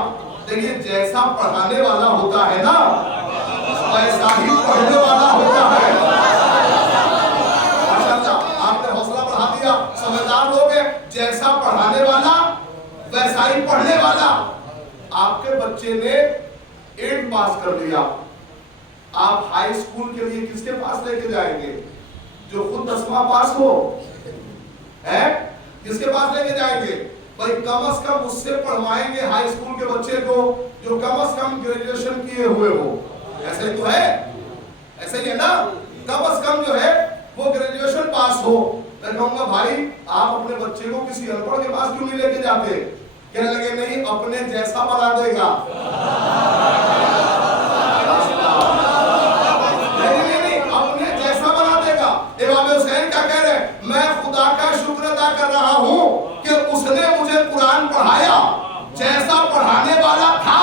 देखिए, जैसा पढ़ाने वाला होता है ना वैसा ही पढ़ने वाला होता है। समझदार लोग हैं, जैसा पढ़ाने वाला वैसा ही पढ़ने वाला। आपके बच्चे ने 8 पास कर लिया, आप हाई स्कूल के लिए किसके पास लेके जाएंगे? जो खुद 10वां पास हो है, किसके पास लेके जाएंगे? भाई कम से कम उससे पढ़वाएंगे हाई स्कूल के बच्चे को जो कम से कम ग्रेजुएशन किए हुए हो। ऐसे तो है, ऐसे ही है ना, कम से कम जो है वो ग्रेजुएशन पास हो। मैं कहूंगा भाई आप अपने बच्चे को किसी अनपढ़ के पास क्यों नहीं लेके जाते? कहने लगे नहीं, अपने जैसा बना देगा। नहीं, अपने जैसा बना देगा। इमाम हुसैन क्या कह रहे हैं? मैं खुदा का शुक्र अदा कर रहा हूं कि उसने मुझे कुरान पढ़ाया। जैसा पढ़ाने वाला था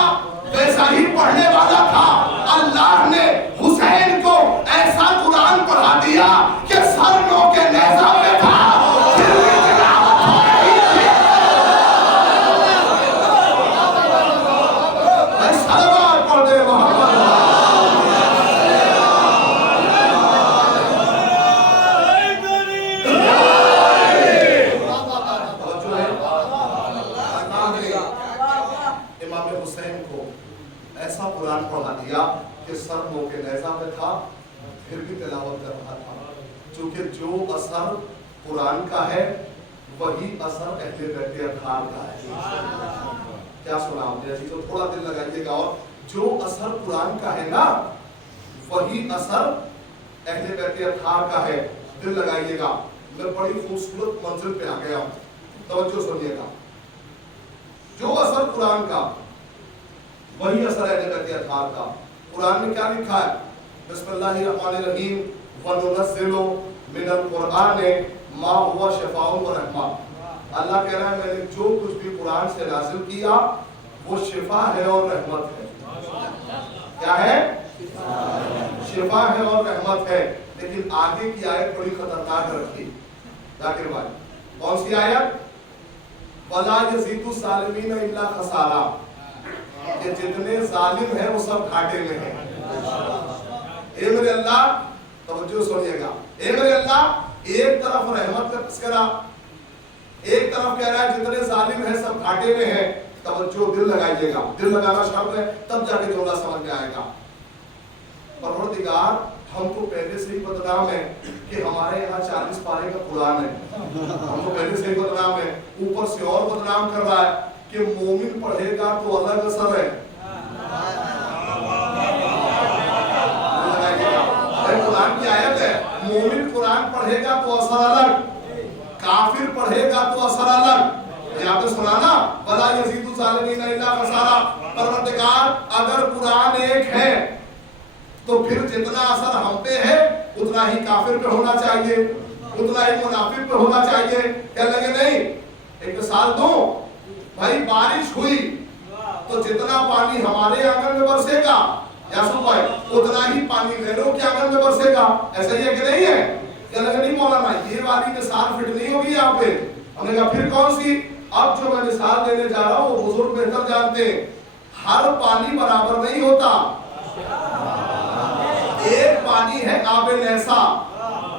वैसा ही पढ़ने वाला था। अल्लाह ने हुसैन को ऐसा कुरान पढ़ा दिया कि सर नो के नेज़ा में था। पढ़ा दिया कि सर मौके नेज़ा में था, फिर भी तिलावत कर रहा था। क्योंकि जो असर कुरान का है वही असर अहले बैत अतहार का है। क्या सुना आपने? तो थोड़ा दिल लगाइएगा। और जो असर कुरान का है ना वही असर अहले बैत अतहार का है। दिल लगाइएगा। मैं बड़ी खूबसूरत मंजिल पे आ गया हूं, तवज्जो सुनिएगा। जो असर कुरान का वही असर अहले बैत अतहार का। कुरान में क्या लिखा है? बिस्मिल्लाहिर्रहमानिर्रहीम वनुनज़्ज़िलु मिनल कुरआनि मा हुवा शिफ़ाउन व रहमा। अल्लाह कह रहा है मैंने जो कुछ भी कुरान से नाज़िल किया वो शिफा है और रहमत है। क्या है? शिफा है और रहमत है। लेकिन आगे की आयत बड़ी खतरनाक रखी जाकिर भाई। कौन सी आयत? वला यज़ीदु ज़ालिमीन इल्ला खसारा, कि जितने जालिम हैं वो सब घाटे में हैं। ए मेरे अल्लाह, तवज्जो सुनिएगा, ए मेरे अल्लाह, एक तरफ रहमत का तस्करा, एक तरफ कह रहा है जितने जालिम हैं सब घाटे में हैं। तवज्जो, दिल लगाइएगा, दिल लगाना शर्त है, तब जाके जुमला समझ में आएगा। परवरदिगार, हम तो पहले से ही बदनाम है कि हमारे यहाँ 40 पारे का कुरान है। हम तो पहले से ही बदनाम है, ऊपर से और बदनाम कर रहा है कि मोमिन पढ़ेगा तो अलग असर है। कुरान की आयत है, मोमिन कुरान पढ़ेगा तो असर अलग, काफिर पढ़ेगा तो असर अलग। ये आपने सुना ना, वला यज़ीदु ज़ालिमीन इल्ला खसारा। परवरदिगार, अगर कुरान एक है तो फिर जितना असर हम पे है उतना ही काफिर पे होना चाहिए, उतना ही मुनाफिक पे होना चाहिए। क्या लगे? नहीं। एक मिसाल दूं भाई, बारिश हुई तो जितना पानी हमारे आंगन में बरसेगा या सुन भाई उतना ही पानी गैरों के आंगन में बरसेगा। ऐसा ही है कि नहीं है? क्या लगे? नहीं मौलाना, ये वाली मिसाल फिट नहीं होगी यहाँ पे। हमने कहा फिर कौन सी? अब जो मैं मिसाल देने जा रहा हूँ वो बुजुर्ग बेहतर जानते हैं। हर पानी बराबर नहीं होता। एक पानी है आबे नैसा।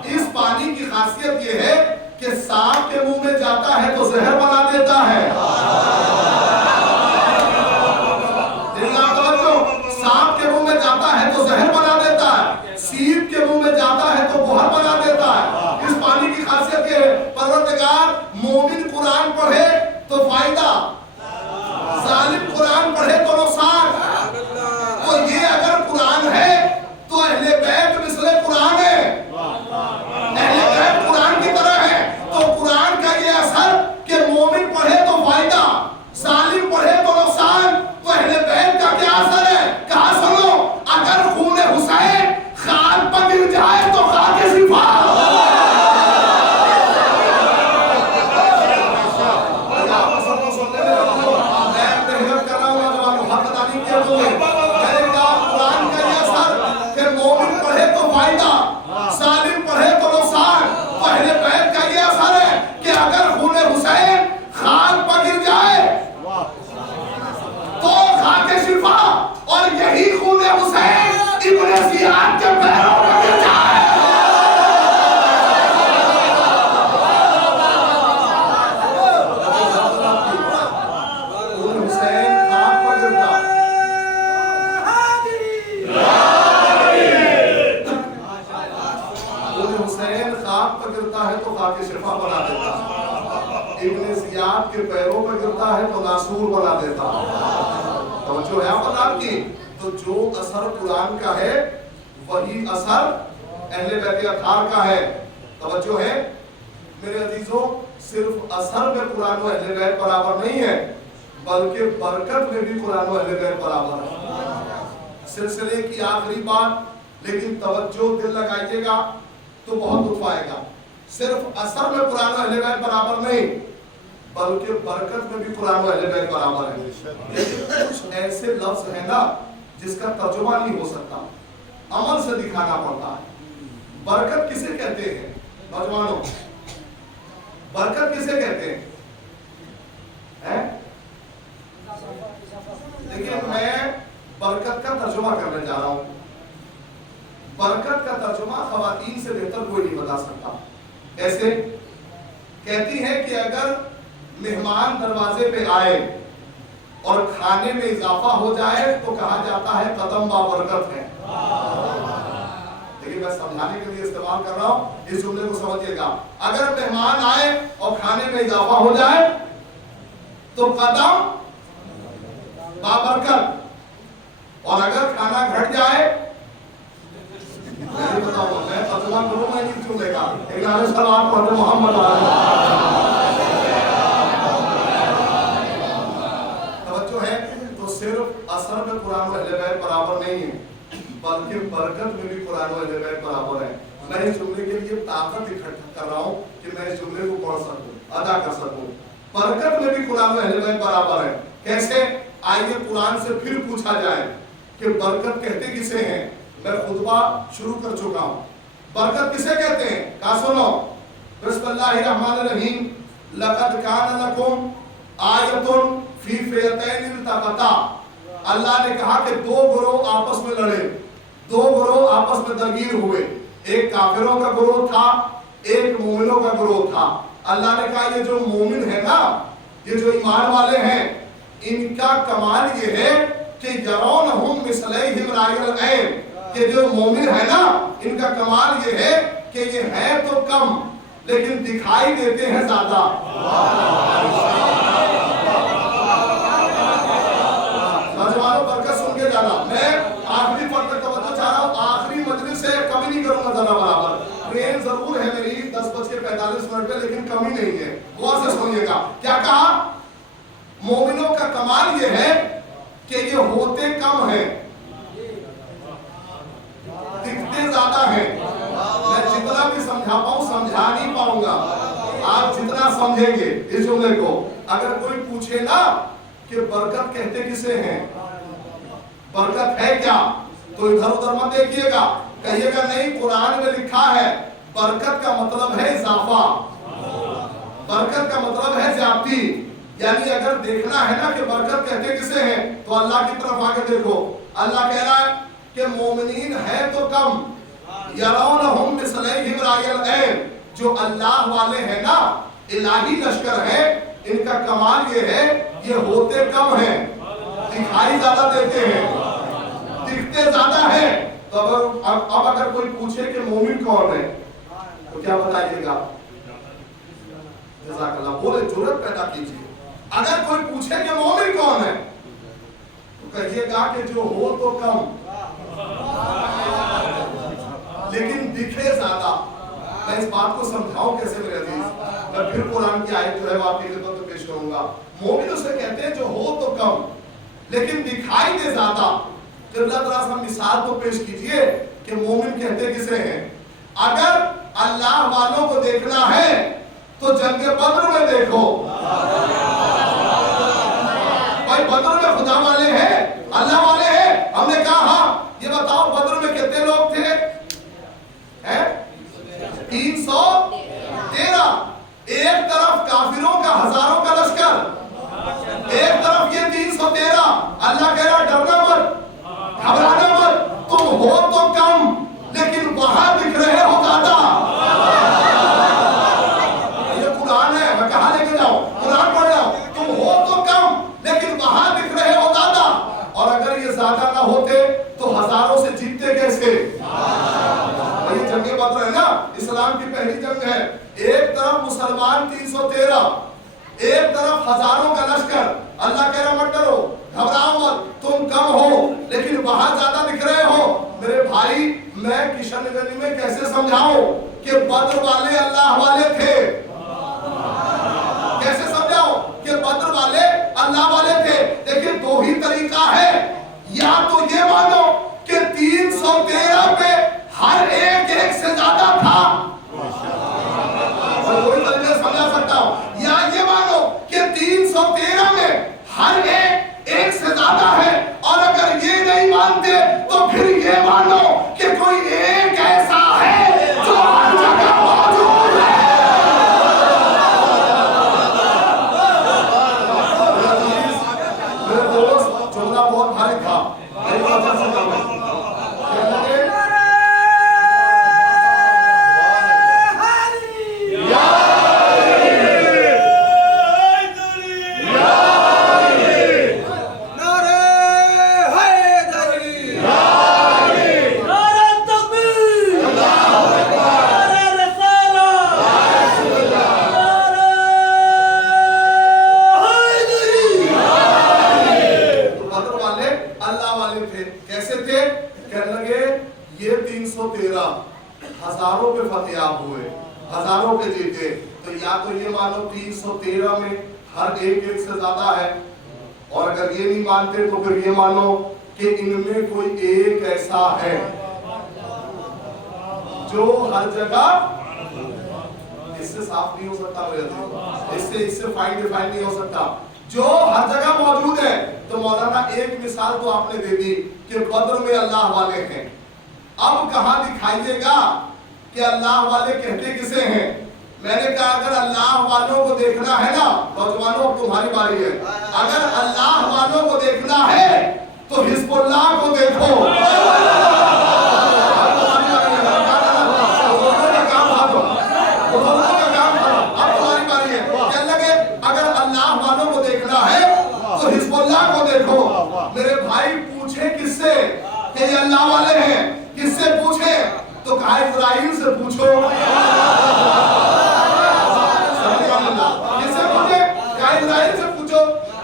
इस पानी की खासियत ये है कि सांप के मुंह में जाता है तो जहर बना देता है। सांप के मुंह में जाता है तो जहर बना देता है, सीप के मुंह में जाता है तो बुहर बना देता है। इस पानी की खासियत ये है। परवरदिगार, मोमिन कुरान पढ़े तो फायदा, जालिम कुरान पढ़े तो नुकसान। तो ये अगर कुरान है तो अहले बैत मिसले कुरान है, अहले बैत कुरान की तरह है। तो कुरान का ये असर कि मोमिन पढ़े तो फायदा, जालिम पढ़े तो नुकसान। तो अहले बैत का क्या असर है? कहा सुनो, अगर खून हुसैन खान पर गिर जाए तो खाके शिफा। और यही खून हुसैन इब्ने ज़ियाद के पैरों में गिर जाए। हुसैन खाक पर गिरता, हुसैन खाक पर गिरता है तो खाके शिफा बना देता। इब्ने ज़ियाद के पैरों पर गिरता है तो नासूर बना देता। तवज्जो है आपकी? तो जो असर कुरान का है वही असर अहले बैत अतहार का है। तवज्जो है मेरे अजीजों, सिर्फ असर में कुरान व अहले बैत बराबर नहीं है, बल्कि बरकत में भी कुरान व अहले बैत बराबर है। सिलसिले की आखिरी बात, लेकिन तवज्जो, दिल लगाइएगा तो बहुत दुख आएगा। सिर्फ असर में कुरान व अहले बैत बराबर नहीं, बल्कि बरकत में भी कुरान व अहले बैत बराबर है। लेकिन कुछ ऐसे लफ्ज है ना जिसका तर्जुमा नहीं हो सकता, अमल से दिखाना पड़ता है। बरकत किसे कहते हैं नौजवानों? बरकत किसे कहते हैं? देखिए, मैं बरकत का तर्जुमा करने जा रहा हूं। बरकत का तर्जुमा खवातीन से बेहतर कोई नहीं बता सकता। ऐसे कहती है कि अगर मेहमान दरवाजे पे आए और खाने में इजाफा हो जाए तो कहा जाता है कदम बाबरकत है। देखिए मैं समझाने के लिए इस्तेमाल कर रहा हूं, इस जुमले को समझिएगा। अगर मेहमान आए और खाने में इजाफा हो जाए तो कदम बाबरकत, और अगर खाना घट जाए, मैं बताऊंगा, मैं तर्जुमा करूंगा, मैं नहीं चूलेगा, लेकिन सलाम पढ़ो मोहम्मद। तवज्जो है, तो सिर्फ असर में कुरान और अहले बैत बराबर नहीं है, बल्कि बरकत में भी कुरान और अहले बैत बराबर है। मैं इस जुमले के लिए ताकत इकट्ठा कर रहा हूँ कि मैं इस जुमले को पढ़ सकूं, अदा कर सकूं। बरकत में भी कुरान और अहले बैत बराबर है। कैसे? आइए कुरान से फिर पूछा जाए कि बरकत कहते किसे हैं। मैं खुतबा शुरू कर चुका हूँ। बरकत किसे कहते हैं? कहा सुनो, बिस्मिल्लाहिर्रहमानिर्रहीम, लक़द कान लकुम आयतुन फी फ़ियतैन इल्तक़ता। अल्लाह ने कहा कि दो गिरोह आपस में लड़े, दो गिरोह आपस में दरगीर हुए, एक काफिरों का गिरोह था, एक मोमिनों का गिरोह था। अल्लाह ने कहा ये जो मोमिन है ना, ये जो ईमान वाले हैं, इनका कमाल ये है कि यरौनहुम मिसलैहिम रायल ऐन, कि जो मोमिन है ना, इनका कमाल ये है कि ये है तो कम लेकिन दिखाई देते हैं ज्यादा। नौजवानों बरकत सुन के जाना। मैं आखिरी पद तक तवज्जो चाह रहा हूँ, आखिरी मजलिस से कमी नहीं करूंगा जरा बराबर। ट्रेन जरूर है मेरी 10:45 पे, लेकिन कमी नहीं है, गौर से सुनिएगा। क्या कहा? मोमिनों का कमाल ये है कि ये होते कम है, दिखते ज्यादा है। मैं जितना भी समझा पाऊं समझा नहीं पाऊंगा, आप जितना समझेंगे इस जुमले को। अगर कोई पूछे ना कि बरकत कहते किसे हैं, बरकत है क्या, तो इधर उधर मत देखिएगा, कहिएगा नहीं कुरान में लिखा है बरकत का मतलब है इजाफा, बरकत का मतलब है ज्यादती। यानी अगर देखना है ना कि बरकत कहते किसे हैं, तो अल्लाह की तरफ आके देखो। अल्लाह कह रहा है कि मोमिनीन है तो कम, यरौनहुम मिसलैहिम रायल ऐन, जो अल्लाह वाले हैं ना, इलाही लश्कर है, इनका कमाल ये है ये होते कम हैं, दिखाई ज्यादा देते हैं, दिखते ज्यादा है। तो अब अगर कोई पूछे कि मोमिन कौन है तो क्या बताइएगा? जज़ाकल्लाह, बोले जुर्रत पैदा कीजिए। अगर कोई पूछे कि मोमिन कौन है तो कहिएगा कि जो हो तो कम लेकिन दिखे ज्यादा। मैं इस बात को समझाऊं कैसे मेरे अजीज? मैं फिर कुरान की आयत जो है वो आपकी खिदमत में पेश करूंगा। मोमिन उसे कहते हैं जो हो तो कम लेकिन दिखाई दे ज्यादा। जरा सा मिसाल तो पेश कीजिए कि मोमिन कहते किसे हैं। अगर अल्लाह वालों को देखना है तो जंग बद्र में देखो, भाई बद्र में खुदा वाले हैं, अल्लाह वाले हैं। हमने कहा हाँ, ये बताओ बद्र में कितने लोग थे? हैं 313। एक तरफ काफिरों का हजारों का लश्कर, एक तरफ ये 313। अल्लाह कह रहा डरना मत, घबराना मत, तुम हो तो कम लेकिन वहां दिख रहे हो ज्यादा। ये कुरान है, मैं कहा लेके जाओ, कुरान पढ़ जाओ। तुम हो तो कम लेकिन वहां दिख रहे हो ज्यादा। और अगर ये ज्यादा ना होते तो हजारों से जीतते कैसे? ये जंगे बद्र है ना, इस्लाम की पहली जंग है। एक तरफ मुसलमान 313, एक तरफ हजारों का लश्कर। अल्लाह कह रहा मत डरो, घबराओ मत, तुम कम हो लेकिन वहां ज्यादा दिख रहे हो। मेरे भाई, मैं किशनगंज में कैसे समझाऊं कि बद्र वाले अल्लाह वाले थे? कैसे समझाओ कि बद्र वाले अल्लाह वाले थे? देखिए दो ही तरीका है, या तो ये मानो कि 313 पे हर एक से ज्यादा था, कोई तरीके से समझा सकता हूं, या ये मानो कि 313 में हर एक से ज्यादा है। और अगर ये नहीं मानते तो फिर ये मानो कि कोई एक ऐसा है जो हर जगह मौजूद है। हारों के जीते। तो या तो ये मानो 313 में हर एक से ज्यादा है, और अगर ये नहीं मानते तो फिर ये मानो कि इनमें कोई एक ऐसा है जो हर जगह, इससे साफ नहीं हो सकता मेरे, इससे फाइन डिफाइन नहीं हो सकता, जो हर जगह मौजूद है। तो मौलाना एक मिसाल तो आपने दे दी कि बद्र में अल्लाह वाले हैं। अब कहां दिखाइएगा कि अल्लाह वाले कहते किसे हैं? मैंने कहा अगर अल्लाह वालों को देखना है ना, नौजवानों तुम्हारी बारी है, अगर अल्लाह वालों को देखना है तो हिजबुल्लाह को देखो। हिजबुल्लाह को देखो। मेरे भाई पूछे किससे कि ये अल्लाह वाले हैं? किससे पूछे? तो कहा इजराइल से पूछो। किससे पूछे? कहा इजराइल से पूछो।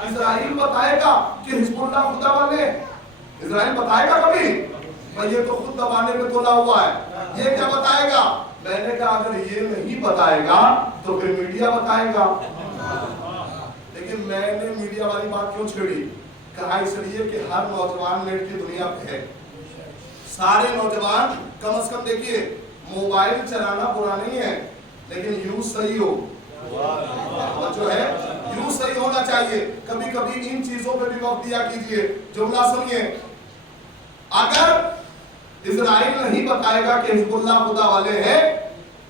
इजराइल बताएगा कि हिजबुल्लाह खुदा वाले, इजराइल बताएगा कभी? भाई ये तो खुद दबाने में तोला हुआ है, ये क्या बताएगा? मैंने कहा अगर ये नहीं बताएगा तो फिर मीडिया बताएगा। लेकिन मैंने मीडिया वाली बात क्यों छेड़ी? कहा इसलिए कि हर नौजवान नेट की दुनिया पे है। सारे नौजवान कम से कम देखिए, मोबाइल चलाना बुरा नहीं है, लेकिन यूज सही हो, जो है यूज सही होना चाहिए। कभी कभी इन चीजों पे भी वक्त दिया कीजिए। जुमला सुनिए, अगर इजराइल नहीं बताएगा कि हिजबुल्लाह खुदा वाले हैं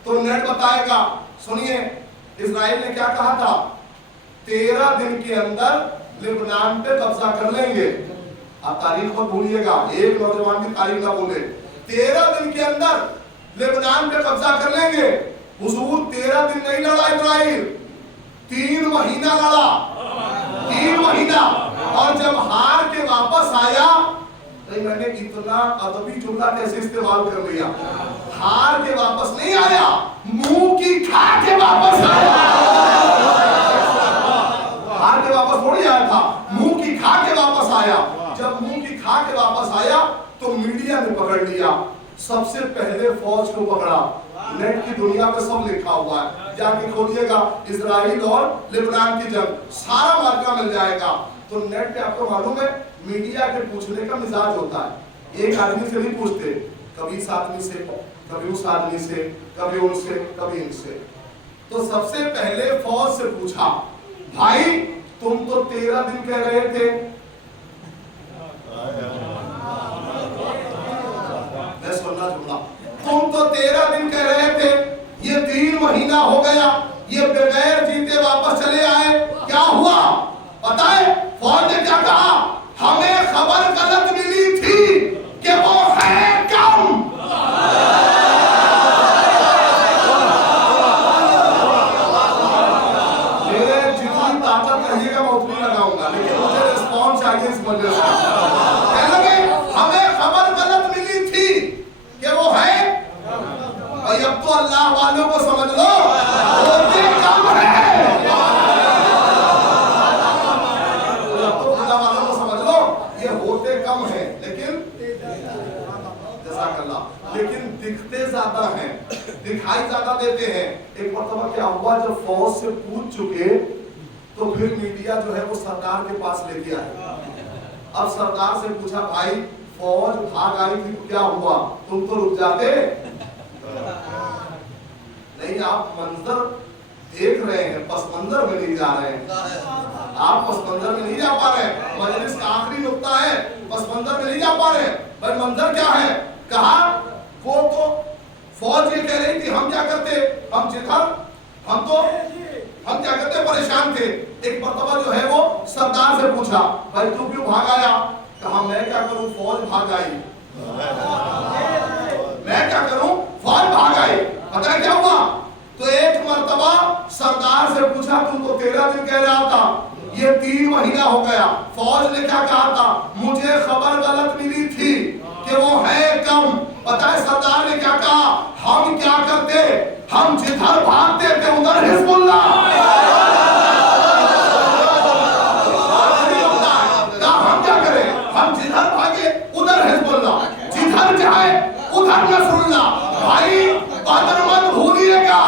तो नेट बताएगा। सुनिए इजराइल ने क्या कहा था? 13 दिन के अंदर लेबनान पे कब्जा कर लेंगे। आप तारीख मत भूलिएगा, एक नौजवान की तारीख ना भूले। 13 दिन के अंदर लेबनान पे कब्जा कर लेंगे। हुजूर 13 दिन नहीं लड़ा इजराइल, 3 महीना लड़ा, 3 महीना। और जब हार के वापस आया, नहीं मैंने इतना अदबी जुमला कैसे इस्तेमाल कर लिया, हार के वापस नहीं आया, मुंह की खा के वापस आया। हार के वापस थोड़ी आया था, मुंह की खा के वापस आया। जब मुंह की खा के वापस आया तो मीडिया ने पकड़ लिया। सबसे पहले फौज को पकड़ा। नेट की दुनिया पे सब लिखा हुआ है, जाके खोलिएगा इजराइल और लेबनान की जंग, सारा मार्का मिल जाएगा। तो नेट पे आपको मालूम है मीडिया के पूछने का मिजाज होता है। एक आदमी से नहीं पूछते, कभी इस आदमी से, कभी उस आदमी से, कभी उनसे, कभी इनसे। तो सबसे पहले फौज से पूछा, भाई तुम तो 13 दिन कह रहे थे, मैं सुनना जुमला, तुम तो 13 दिन कह रहे थे, ये 3 महीना हो गया, ये बगैर जीते वापस चले आए, क्या हुआ पता है? फौज ने क्या कहा? हमें खबर गलत मिली थी कि वो है कम। मेरे जितनी ताकत कहिएगा मैं उतनी लगाऊंगा, लेकिन मुझे रिस्पॉन्स चाहिए इस वजह से। हमें खबर गलत मिली थी कि वो है, और अब तो अल्लाह वालों को समझ लो होते कम है। अब तो खुदा वालों को समझ लो ये होते कम है, लेकिन जज़ाकल्लाह, लेकिन दिखते ज्यादा हैं, दिखाई ज्यादा देते हैं। एक मरतबा क्या हुआ, जब फौज से पूछ चुके तो फिर मीडिया जो है वो सरकार के पास लेके आए। अब सरकार से पूछा, भाई फौज भाग आई थी तो क्या हुआ? तुम तो रुक जाते। नहीं, आप मंजर देख रहे हैं, पस मंजर में नहीं जा रहे हैं। आप पस मंजर में नहीं जा पा रहे हैं। मजलिस का आखिरी नुक्ता है, पस मंजर में नहीं जा पा रहे। भाई मंजर क्या है? कहा वो तो फौज ये कह रही थी, हम क्या करते, हम जिधर हम क्या करते, परेशान थे। एक मरतबा जो है वो सरदार से पूछा, भाई तू क्यों भाग आया? कहा मैं क्या करूं, फौज भाग आई। मैं क्या करूं, फौज भाग आई। पता है क्या हुआ? तो एक मरतबा सरदार से पूछा, तुम तो 13 दिन कह रहा था, ये 3 महीना हो गया। फौज ने क्या कहा था? मुझे खबर गलत मिली थी कि वो है कम। पता है सरदार ने क्या कहा? हम क्या करते, हम जिधर भागते थे उधर हिजबुल्लाह। हम क्या करें, हम जिधर भागे उधर हिजबुल्लाह, जिधर जाए उधर नसरुल्लाह। भाई बदर मत भूलिएगा,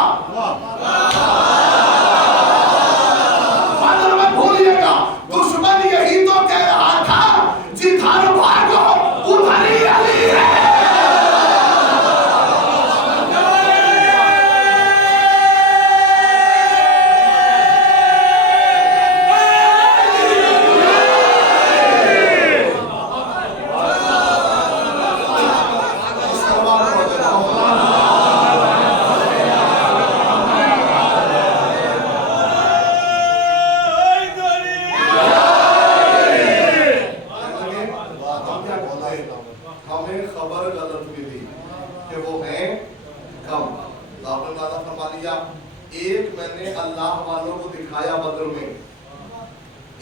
दिखाया बद्र में,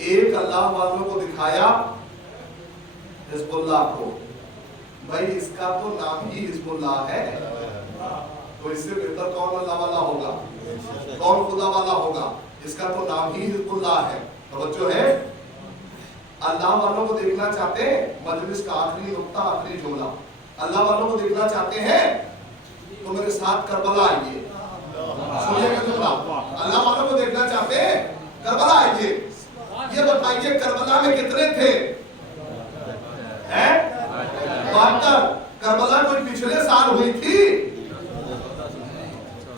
एक अल्लाह वालों को दिखाया हिजबुल्लाह को। भाई इसका तो नाम ही हिजबुल्लाह है, तो इससे बेहतर कौन अल्लाह वाला होगा, कौन खुदा वाला होगा? इसका तो नाम ही हिजबुल्लाह है। तवज्जो है, अल्लाह वालों को देखना चाहते हैं, मजलिस का आखिरी नुक्ता, आखिरी जुमला, अल्लाह वालों को देखना चाहते हैं तो मेरे साथ करबला आइए। सुनिएगा जुमला, अल्लाह वालों को देखना चाहते हैं करबला आइए। ये बताइए करबला में कितने थे? हैं? 72। करबला कोई पिछले साल हुई थी?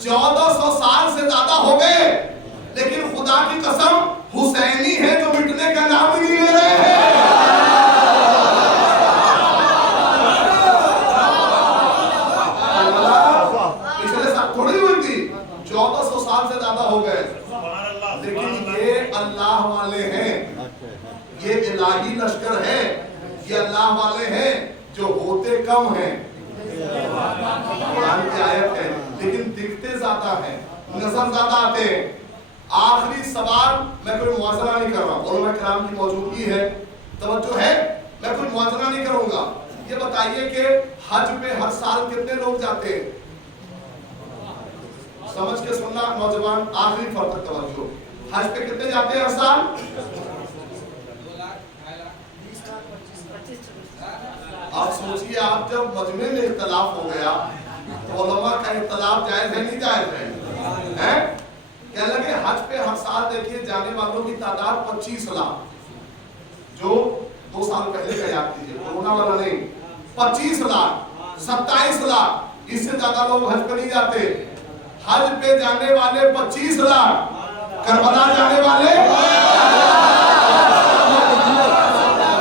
1400 साल से ज्यादा हो गए, लेकिन खुदा की कसम हुसैनी है जो मिटने का नाम नहीं ले रहे हैं। पिछले साल थोड़ी हुई थी, 1400 साल से ज्यादा हो गए, लेकिन ये अल्लाह वाले हैं, ये इलाही लश्कर है, ये अल्लाह वाले हैं जो होते कम हैं, कुरान की आयत है, लेकिन दिखते ज्यादा हैं, नजर ज्यादा आते हैं। आखिरी सवाल, मैं कोई मुआवजा नहीं कर रहा, उलमा किराम की मौजूदगी है, तवज्जो है, मैं कोई मुआवजा नहीं करूंगा। ये बताइए कि हज पे हर साल कितने लोग जाते हैं? समझ के सुनना नौजवान, आखिरी फर्क तक तवज्जो। हज पे कितने जाते हैं हर साल? आप सोचिए, आप जब मजमे में इख्तलाफ हो गया तो उलमा का इख्तलाफ जायज है नहीं जायज है? हैं? कहने लगे हज पे हर साल देखिए जाने वालों की तादाद 25 लाख, जो 2 साल पहले का याद कीजिए, कोरोना वाला नहीं, 25 लाख, 27 लाख, इससे ज्यादा लोग हज पे नहीं जाते। हज पे जाने वाले 25 लाख, करबला जाने वाले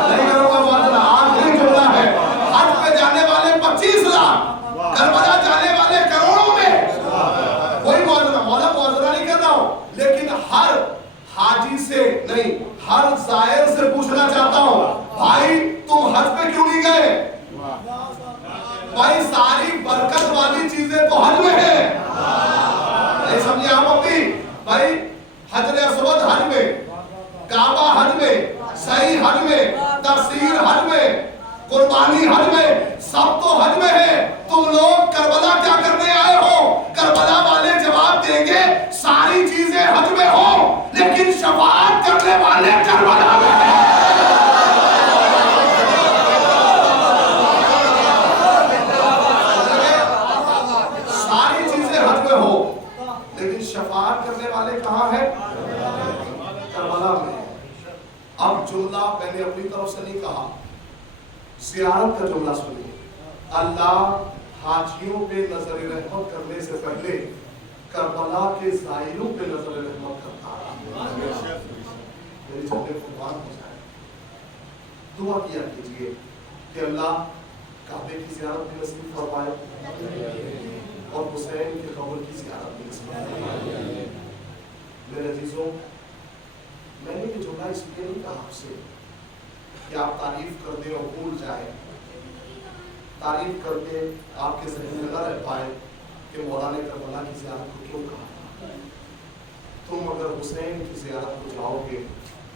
नहीं करूंगा मुआवजा, आखिरी जुमला है, हज पे जाने वाले 25 लाख, करबला जाने वाले करोड़ों में। कोई मुआवजा नहीं कर रहा हूं, लेकिन हर हाजी से नहीं, हर जायर से पूछना चाहता हूं, भाई तुम हज पे क्यों नहीं गए? भाई सारी बरकत वाली चीजें तो हज में है, नहीं समझे आप अपनी? भाई हजर अस्वद हज में, काबा हज में, सही हज में, तफसीर हज में, कुर्बानी हज में, सब तो हज में है। तुम लोग करबला क्या करने आए हो? करबला वाले जवाब देंगे सारी चीजें हज में हो, लेकिन शफाअत करने वाले करबला में है। सारी चीजें हज में हो, लेकिन शफाअत करने वाले कहां है? करबला में। अब जुमला मैंने अपनी तरफ से नहीं कहा, ज़ियारत का जुमला सुनिए। अल्लाह हाजियों पे नजर रहमत करने से पहले करबला के ज़ायरों पे नजर रहमत करता है। मेरी जल्दी कुर्बान हो जाए, दुआ किया कीजिए कि अल्लाह काबे की ज़ियारत भी नसीब फरमाए और हुसैन के कब्र की ज़ियारत भी नसीब फरमाए। मेरे अजीजों, मैंने ये जुमला इसलिए नहीं कहा आपसे कि आप तारीफ कर दे और भूल जाए, तारीफ करके आपके ज़हन में न रह पाए कि मौला ने करबला की ज़ियारत को क्यों कहा। तुम अगर हुसैन की ज़ियारत को जाओगे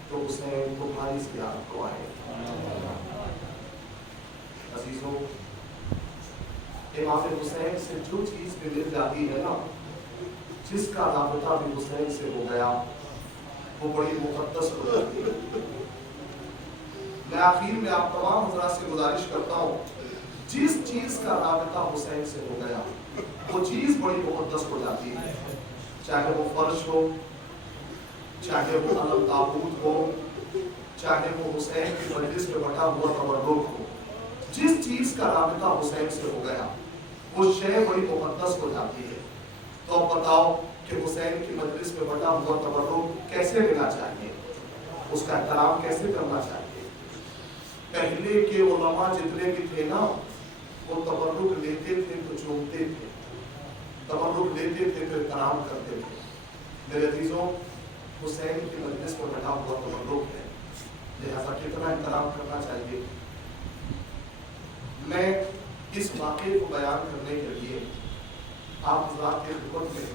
तो हुसैन तुम्हारी ज़ियारत को आए। अजीजों, इमाम हुसैन से जो चीज़ भी मिल जाती है ना, जिसका राबता भी हुसैन से हो गया, वो बड़ी मुकद्दस हो जाती है। मैं आखिर में आप तमाम हज़रात से गुजारिश करता हूँ, जिस चीज़ का राबता हुसैन से हो गया वो चीज़ बड़ी मुकद्दस हो जाती है, चाहे वो फर्श हो, चाहे वो अलम ताबूत हो, चाहे वो हुसैन की मजलिस में बैठा हुआ तबर्रुक हो। जिस चीज़ का राबता हुसैन से हो गया वो शय बड़ी मुकद्दस हो जाती है। तो अब बताओ कि हुसैन की मजलिस में बैठा हुआ तबर्रुक कैसे लेना चाहिए, उसका एहतराम कैसे करना चाहिए। पहले के उलमा जितने भी थे ना, वो तबर्रुक लेते थे तो चूमते थे, तबर्रुक लेते थे तो एहतराम करते थे। मेरे अजीजों, हुसैन की मजलिस में बैठा हुआ तबर्रुक है, लिहाजा कितना एहतराम करना चाहिए। मैं इस वाक़े को बयान करने के लिए आप हज़रात के खिदमत में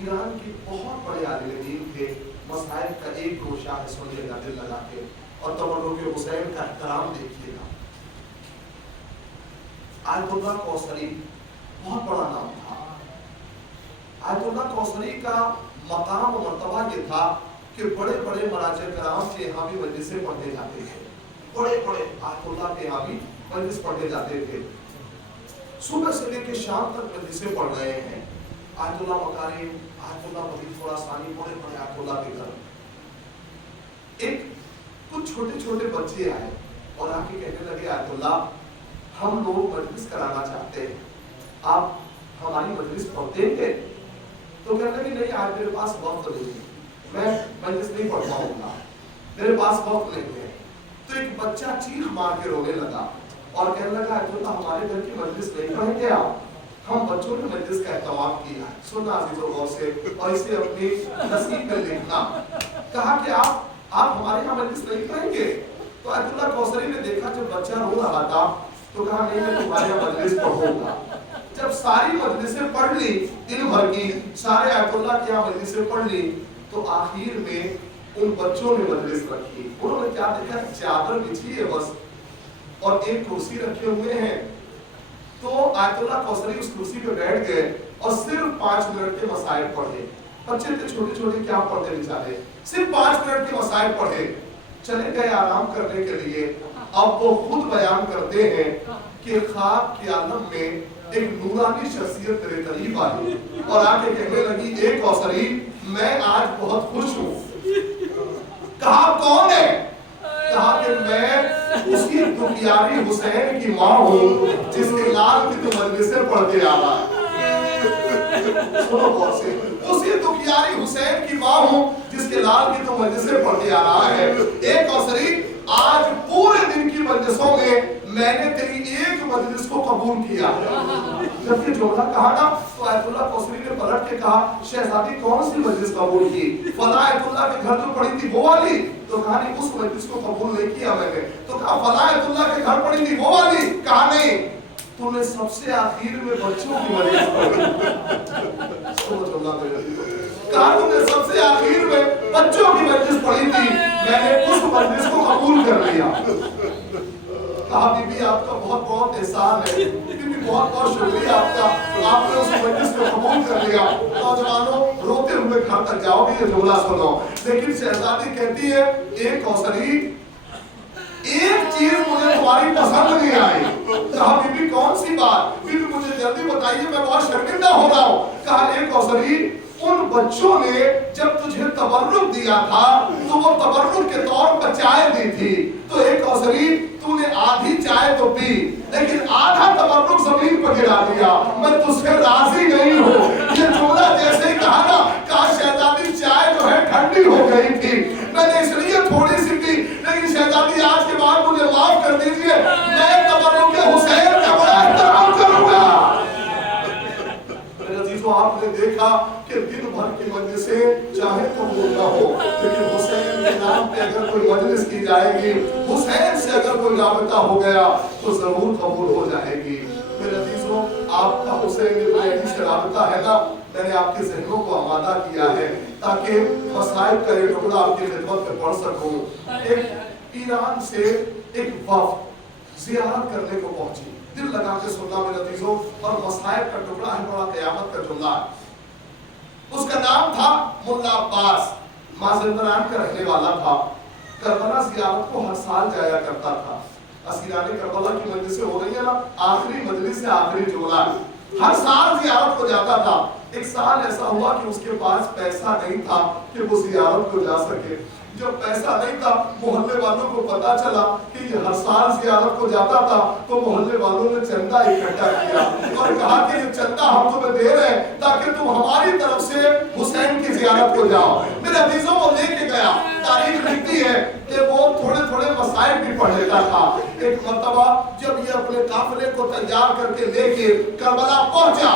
ईरान के बहुत बड़े आलिम दीन थे। मसाइल का एक गोशा है, सुनिएगा दिल लगा के, और तबर्रुक हुसैन का एहतराम देखिएगा। आयतुल्लाह कौसरी बहुत बड़ा नाम था। आयतुल्लाह कौसरी का मकाम और मर्तबा ये था कि बड़े बड़े मराजे कराम के यहाँ भी मजलिसें पढ़ने जाते थे। बड़े बड़े आयतुल्लाह के यहाँ भी मजलिस पढ़ने जाते थे। सुबह से लेकर शाम तक मजलिसें पढ़ रहे हैं। आयतुल्लाह मकारिम, आयतुल्लाह मजीद खुरासानी, बड़े बड़े आयतुल्लाह के घर एक कुछ छोटे छोटे बच्चे आए और आके कहने लगे, आयतुल्लाह हम लोग मजलिस कराना चाहते हैं, आप हमारी मजलिस पढ़ देंगे? तो कहने लगे नहीं, आज मेरे पास वक्त नहीं है, मैं मजलिस नहीं पढ़ पाऊंगा, मेरे पास वक्त नहीं है। तो एक बच्चा चीख मार के रोने लगा और कहने लगा, आयतुल्लाह हमारे घर की मजलिस नहीं पढ़ेंगे आप? हम बच्चों ने मजलिस का एहतमाम किया है। सुनना अजीजों गौर से और इसे अपनी नसीब में लिखना। कहा कि आप हमारे यहाँ मजलिस नहीं पढ़ेंगे? तो आयतुल्लाह कौसरी ने देखा जब बच्चा रो रहा था तो कहा नहीं, मैं तुम्हारे यहाँ मजलिस पढ़ूंगा। जब सारी मजलिसें पढ़ ली, दिन भर की सारे आयतुल्लाह की यहाँ मजलिसें पढ़ ली, तो आखिर में उन बच्चों ने मजलिस रखी। उन्होंने क्या देखा, चादर बिछी है बस और एक कुर्सी रखे हुए हैं। तो आयतुल्लाह कौसरी उस कुर्सी पे बैठ गए और सिर्फ 5 मिनट के मसाइल पढ़े। बच्चे थे छोटे छोटे, क्या पढ़ते बेचारे, सिर्फ 5 मिनट के मसाइल पढ़े, चले गए आराम करने के लिए। अब वो खुद बयान करते हैं कि ख्वाब के आलम में एक नूरानी शख्सियत मेरे करीब आई और आके कहने लगी, ए कौसरी मैं आज बहुत खुश हूँ। कहा कौन है? कहा कि मैं उसी दुखियारी हुसैन की माँ हूँ जिसके लाल की तो मजलिसें पढ़ के आ रहा है। सुनो गौर से, उसी दुखियारी हुसैन की माँ हूँ जिसके लाल की तो मजलिसें पढ़ के आ रहा है। एक कौसरी आज पूरे दिन की मजलिसों में मैंने तेरी एक मजलिस को कबूल किया। जब ये जुमला कहा ना तो आयतुल्लाह कौसरी ने पलट के कहा, शहजादी कौन सी मजलिस कबूल की? फला आयतुल्लाह के घर जो पड़ी थी वो वाली? तो कहा नहीं, उस मजलिस को कबूल नहीं किया मैंने। तो कहा फला आयतुल्लाह के घर पड़ी थी वो वाली? कहा नहीं, तूने सबसे आखिर में बच्चों की मजलिस पढ़ी। कहा तुमने सबसे आखिर में बच्चों की मजलिस पढ़ी थी, मैंने उस मजलिस को कबूल कर लिया। कहा बीबी आपका बहुत बहुत एहसान है, बीबी बहुत बहुत शुक्रिया आपका, आपने उस मजलिस को कबूल कर लिया। नौजवानों रोते हुए घर तक जाओगे, ये जुमला सुनो। लेकिन शहजादी कहती है, एक कौसरी एक चीज मुझे तुम्हारी पसंद नहीं आई। कहा बीबी कौन सी बात? बीबी मुझे जल्दी बताइए, मैं बहुत शर्मिंदा हो रहा हूँ। कहा एक कौसरी उन बच्चों ने जब तुझे तबर्रुक दिया था तो वो तबर्रुक के तौर पर चाय दी थी, तो एक कौसरी तूने आधी चाय तो पी लेकिन आधा तबर्रुक जमीन पर गिरा दिया। मैं तुझसे राजी नहीं हूँ। ये जुमला जैसे ही कहा ना, कहा शहजादी चाय जो है ठंडी हो गई थी, मैंने इसलिए थोड़ी सी पी, लेकिन शहजादी आज के बाद मुझे माफ कर दीजिए, मैं तबर्रुक के हुसैन का बड़ा एहतराम करूंगा। आपने देखा कि दिन भर की मजलिसें चाहे कबूल ना हो, लेकिन हुसैन के नाम पे अगर कोई मजलिस की जाएगी, हुसैन से अगर कोई राबता हो गया तो जरूर कबूल हो जाएगी। मेरे अजीजों, आपका हुसैन से राबता है ना, मैंने आपके जहनों को आमादा किया है ताकि मसाइल का एक टुकड़ा आपकी खिदमत में पढ़ सकूं। एक ईरान से एक वफ्द ज़ियारत करने को पहुंची। दिल लगा के सुनना मेरे अजीजों, और मसाइल का टुकड़ा है, बड़ा क़यामत का जुमला है। उसका नाम था मुल्ला अब्बास, माज़िंदरान का रहने वाला था। करबला ज़ियारत को हर साल जाया करता था। असीराने करबला की मजलिसें हो रही है ना, आखिरी मजलिस से आखिरी जुमला है, हर साल ज़ियारत को जाता था। एक साल ऐसा हुआ कि उसके पास पैसा नहीं था कि वो ज़ियारत को जा सके। जब पैसा नहीं था, मोहल्ले वालों को पता चला कि ये हर साल ज़ियारत को जाता था, तो मोहल्ले वालों ने चंदा इकट्ठा किया और कहा कि ये चंदा हम तुम्हें दे रहे हैं ताकि तुम हमारी तरफ से हुसैन की ज़ियारत को जाओ। मेरे अजीजों, वो लेके गया। तारीख लिखती है कि वो थोड़े थोड़े मसाइल भी पढ़ लेता था। एक मर्तबा जब ये अपने काफिले को तैयार करके लेके करबला पहुंचा,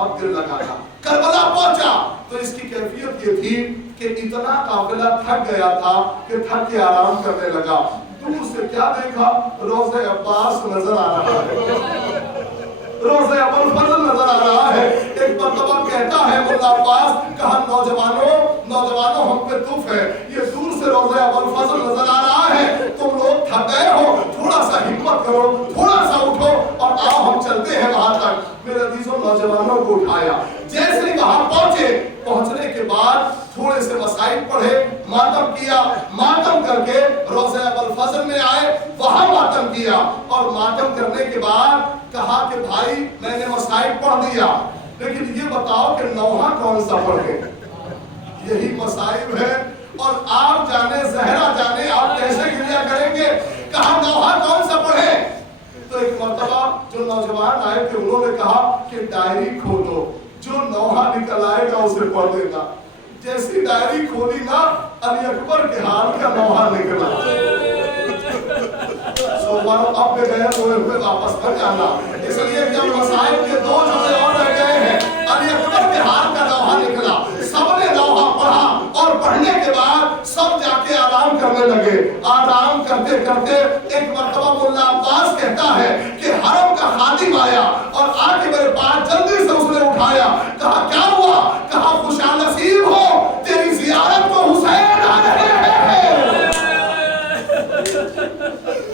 अब दिल लगा था, करबला पहुंचा तो इसकी कैफियत ये थी कि इतना काफिला थक गया था कि थक के आराम करने लगा। दूर से क्या देखा, रोज़े अब्बास नजर आ रहा है। रोज़े अबुल फजल नजर आ रहा है। एक मर्तबा कहता है मुल्ला अब्बास, कहा नौजवानों हम पे तूफ है, ये दूर से रोज़े अबुल फजल नजर आ रहा है, तुम लोग थक गए हो, थोड़ा सा हिम्मत करो, थोड़ा सा उठो और आओ हम चलते हैं वहां तक। मेरे अजीजों, नौजवानों को उठाया, जैसे ही वहां पहुंचने के बाद थोड़े से मसाइल पढ़े, मातम किया, मातम करके रोज़े अबुल फजल में आए, वहां मातम किया और मातम करने के बाद कहा कि भाई मैंने मसाइल पढ़ दिया, लेकिन ये बताओ कि नौहा कौन सा पढ़े। यही मसाइल है और आप जाने, ज़हरा जाने आप कैसे गिरिया करेंगे। कहा नौहा कौन सा पढ़े। तो एक मर्तबा जो नौजवान आए थे उन्होंने कहा कि डायरी खोलो, जो नौहा निकल आएगा उसे पढ़ देना। जैसी डायरी खोली ना, अली अकबर के हाल का नौहा निकला। अब गए हुए वापस न जाना, इसलिए जब मसाइल के दो जुमले और रह गए हैं, अली अकबर के हाल का नौहा निकला। सबने नौहा पढ़ा और पढ़ने के बाद सब जाके आराम करने लगे। आराम करते करते एक मर्तबा मुल्ला अब्बास कहता है कि हरम का खादिम आया और आके मेरे पास जल्दी से उसने उठाया, कहा क्या हुआ। कहा खुशानसीब हो, तेरी जियारत को हुसैन आ रहे हैं।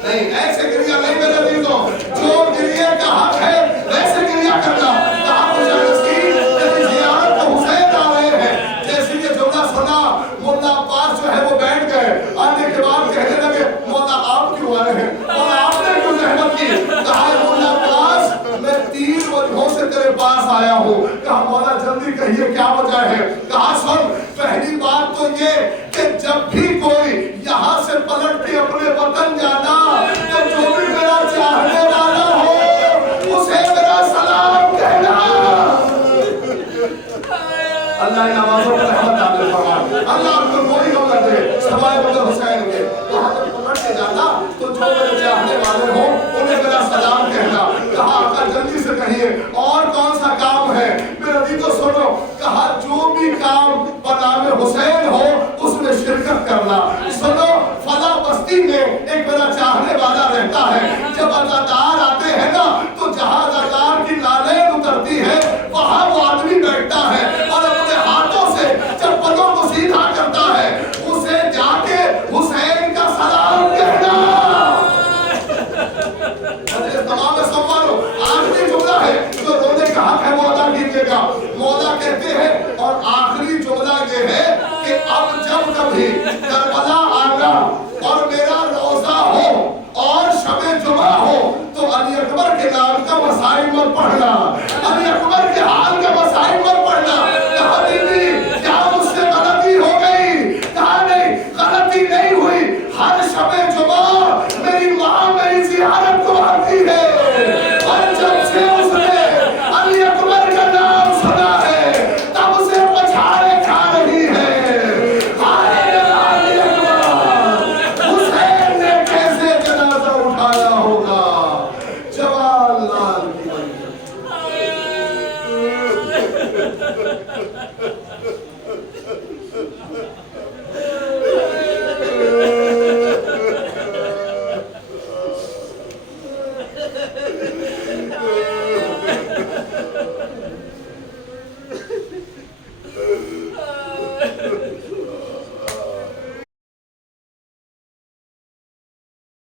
नहीं, ऐसे गिरिया नहीं मेरे अजीजों, जो गिरिया का हक है वैसे गिरिया करना। कहा खुशानसीब, तेरी जियारत को हुसैन आ रहे हैं। जैसे ये जुमला सुना, मुल्ला अब्बास जो है वो बैठ गए। आने के बाद कहने लगे, मौला आप क्यों आए हैं, मौला आपने क्यों जहमत की। कहा मुल्ला अब्बास, मैं 3 वजहों से तेरे पास आया हूँ। कहा मौला जल्दी कहिए क्या वजह है। कहा सुन, पहली बात तो ये कि जब भी कोई यहाँ से पलट के अपने वतन जाना, तो जो भी मेरा चाहने वाला हो उसे मेरा सलाम कहना। अल्लाह नवाजों पर रहमत नाज़िल फरमाए, अल्लाह आपको कोई गम न दे। सवाए बदर हुसैन के यहाँ जब पलट के जाना, तो जो मेरे चाहने वाले हो उन्हें मेरा सलाम कहना। कहा आका जल्दी से कहिए और कौन सा काम है। मेरा दी तो सुनो, कहा जो भी काम बनामे हुसैन हो उसमें शिरकत करना। सुनो, फला बस्ती में एक मेरा चाहने वाला रहता है, जब अज़ादार आते हैं ना, तो जहाँ अज़ादार की नालें उतरती है वहाँ वो आदमी बैठता है और अपने हाथों से चप्पलों को सीधा करता है। उसे जाके हुसैन का सलाम कहना। तमाम सम्मानो, आखिरी जुमला है जो रोने का हक है वो अदा कीजिएगा। मौला कहते हैं और आखिरी जुमला ये है कि अब जब कभी करबला आना और मेरा रोजा हो और शबे जुमा हो, तो अली अकबर के नाम का मसाइल मत पढ़ना।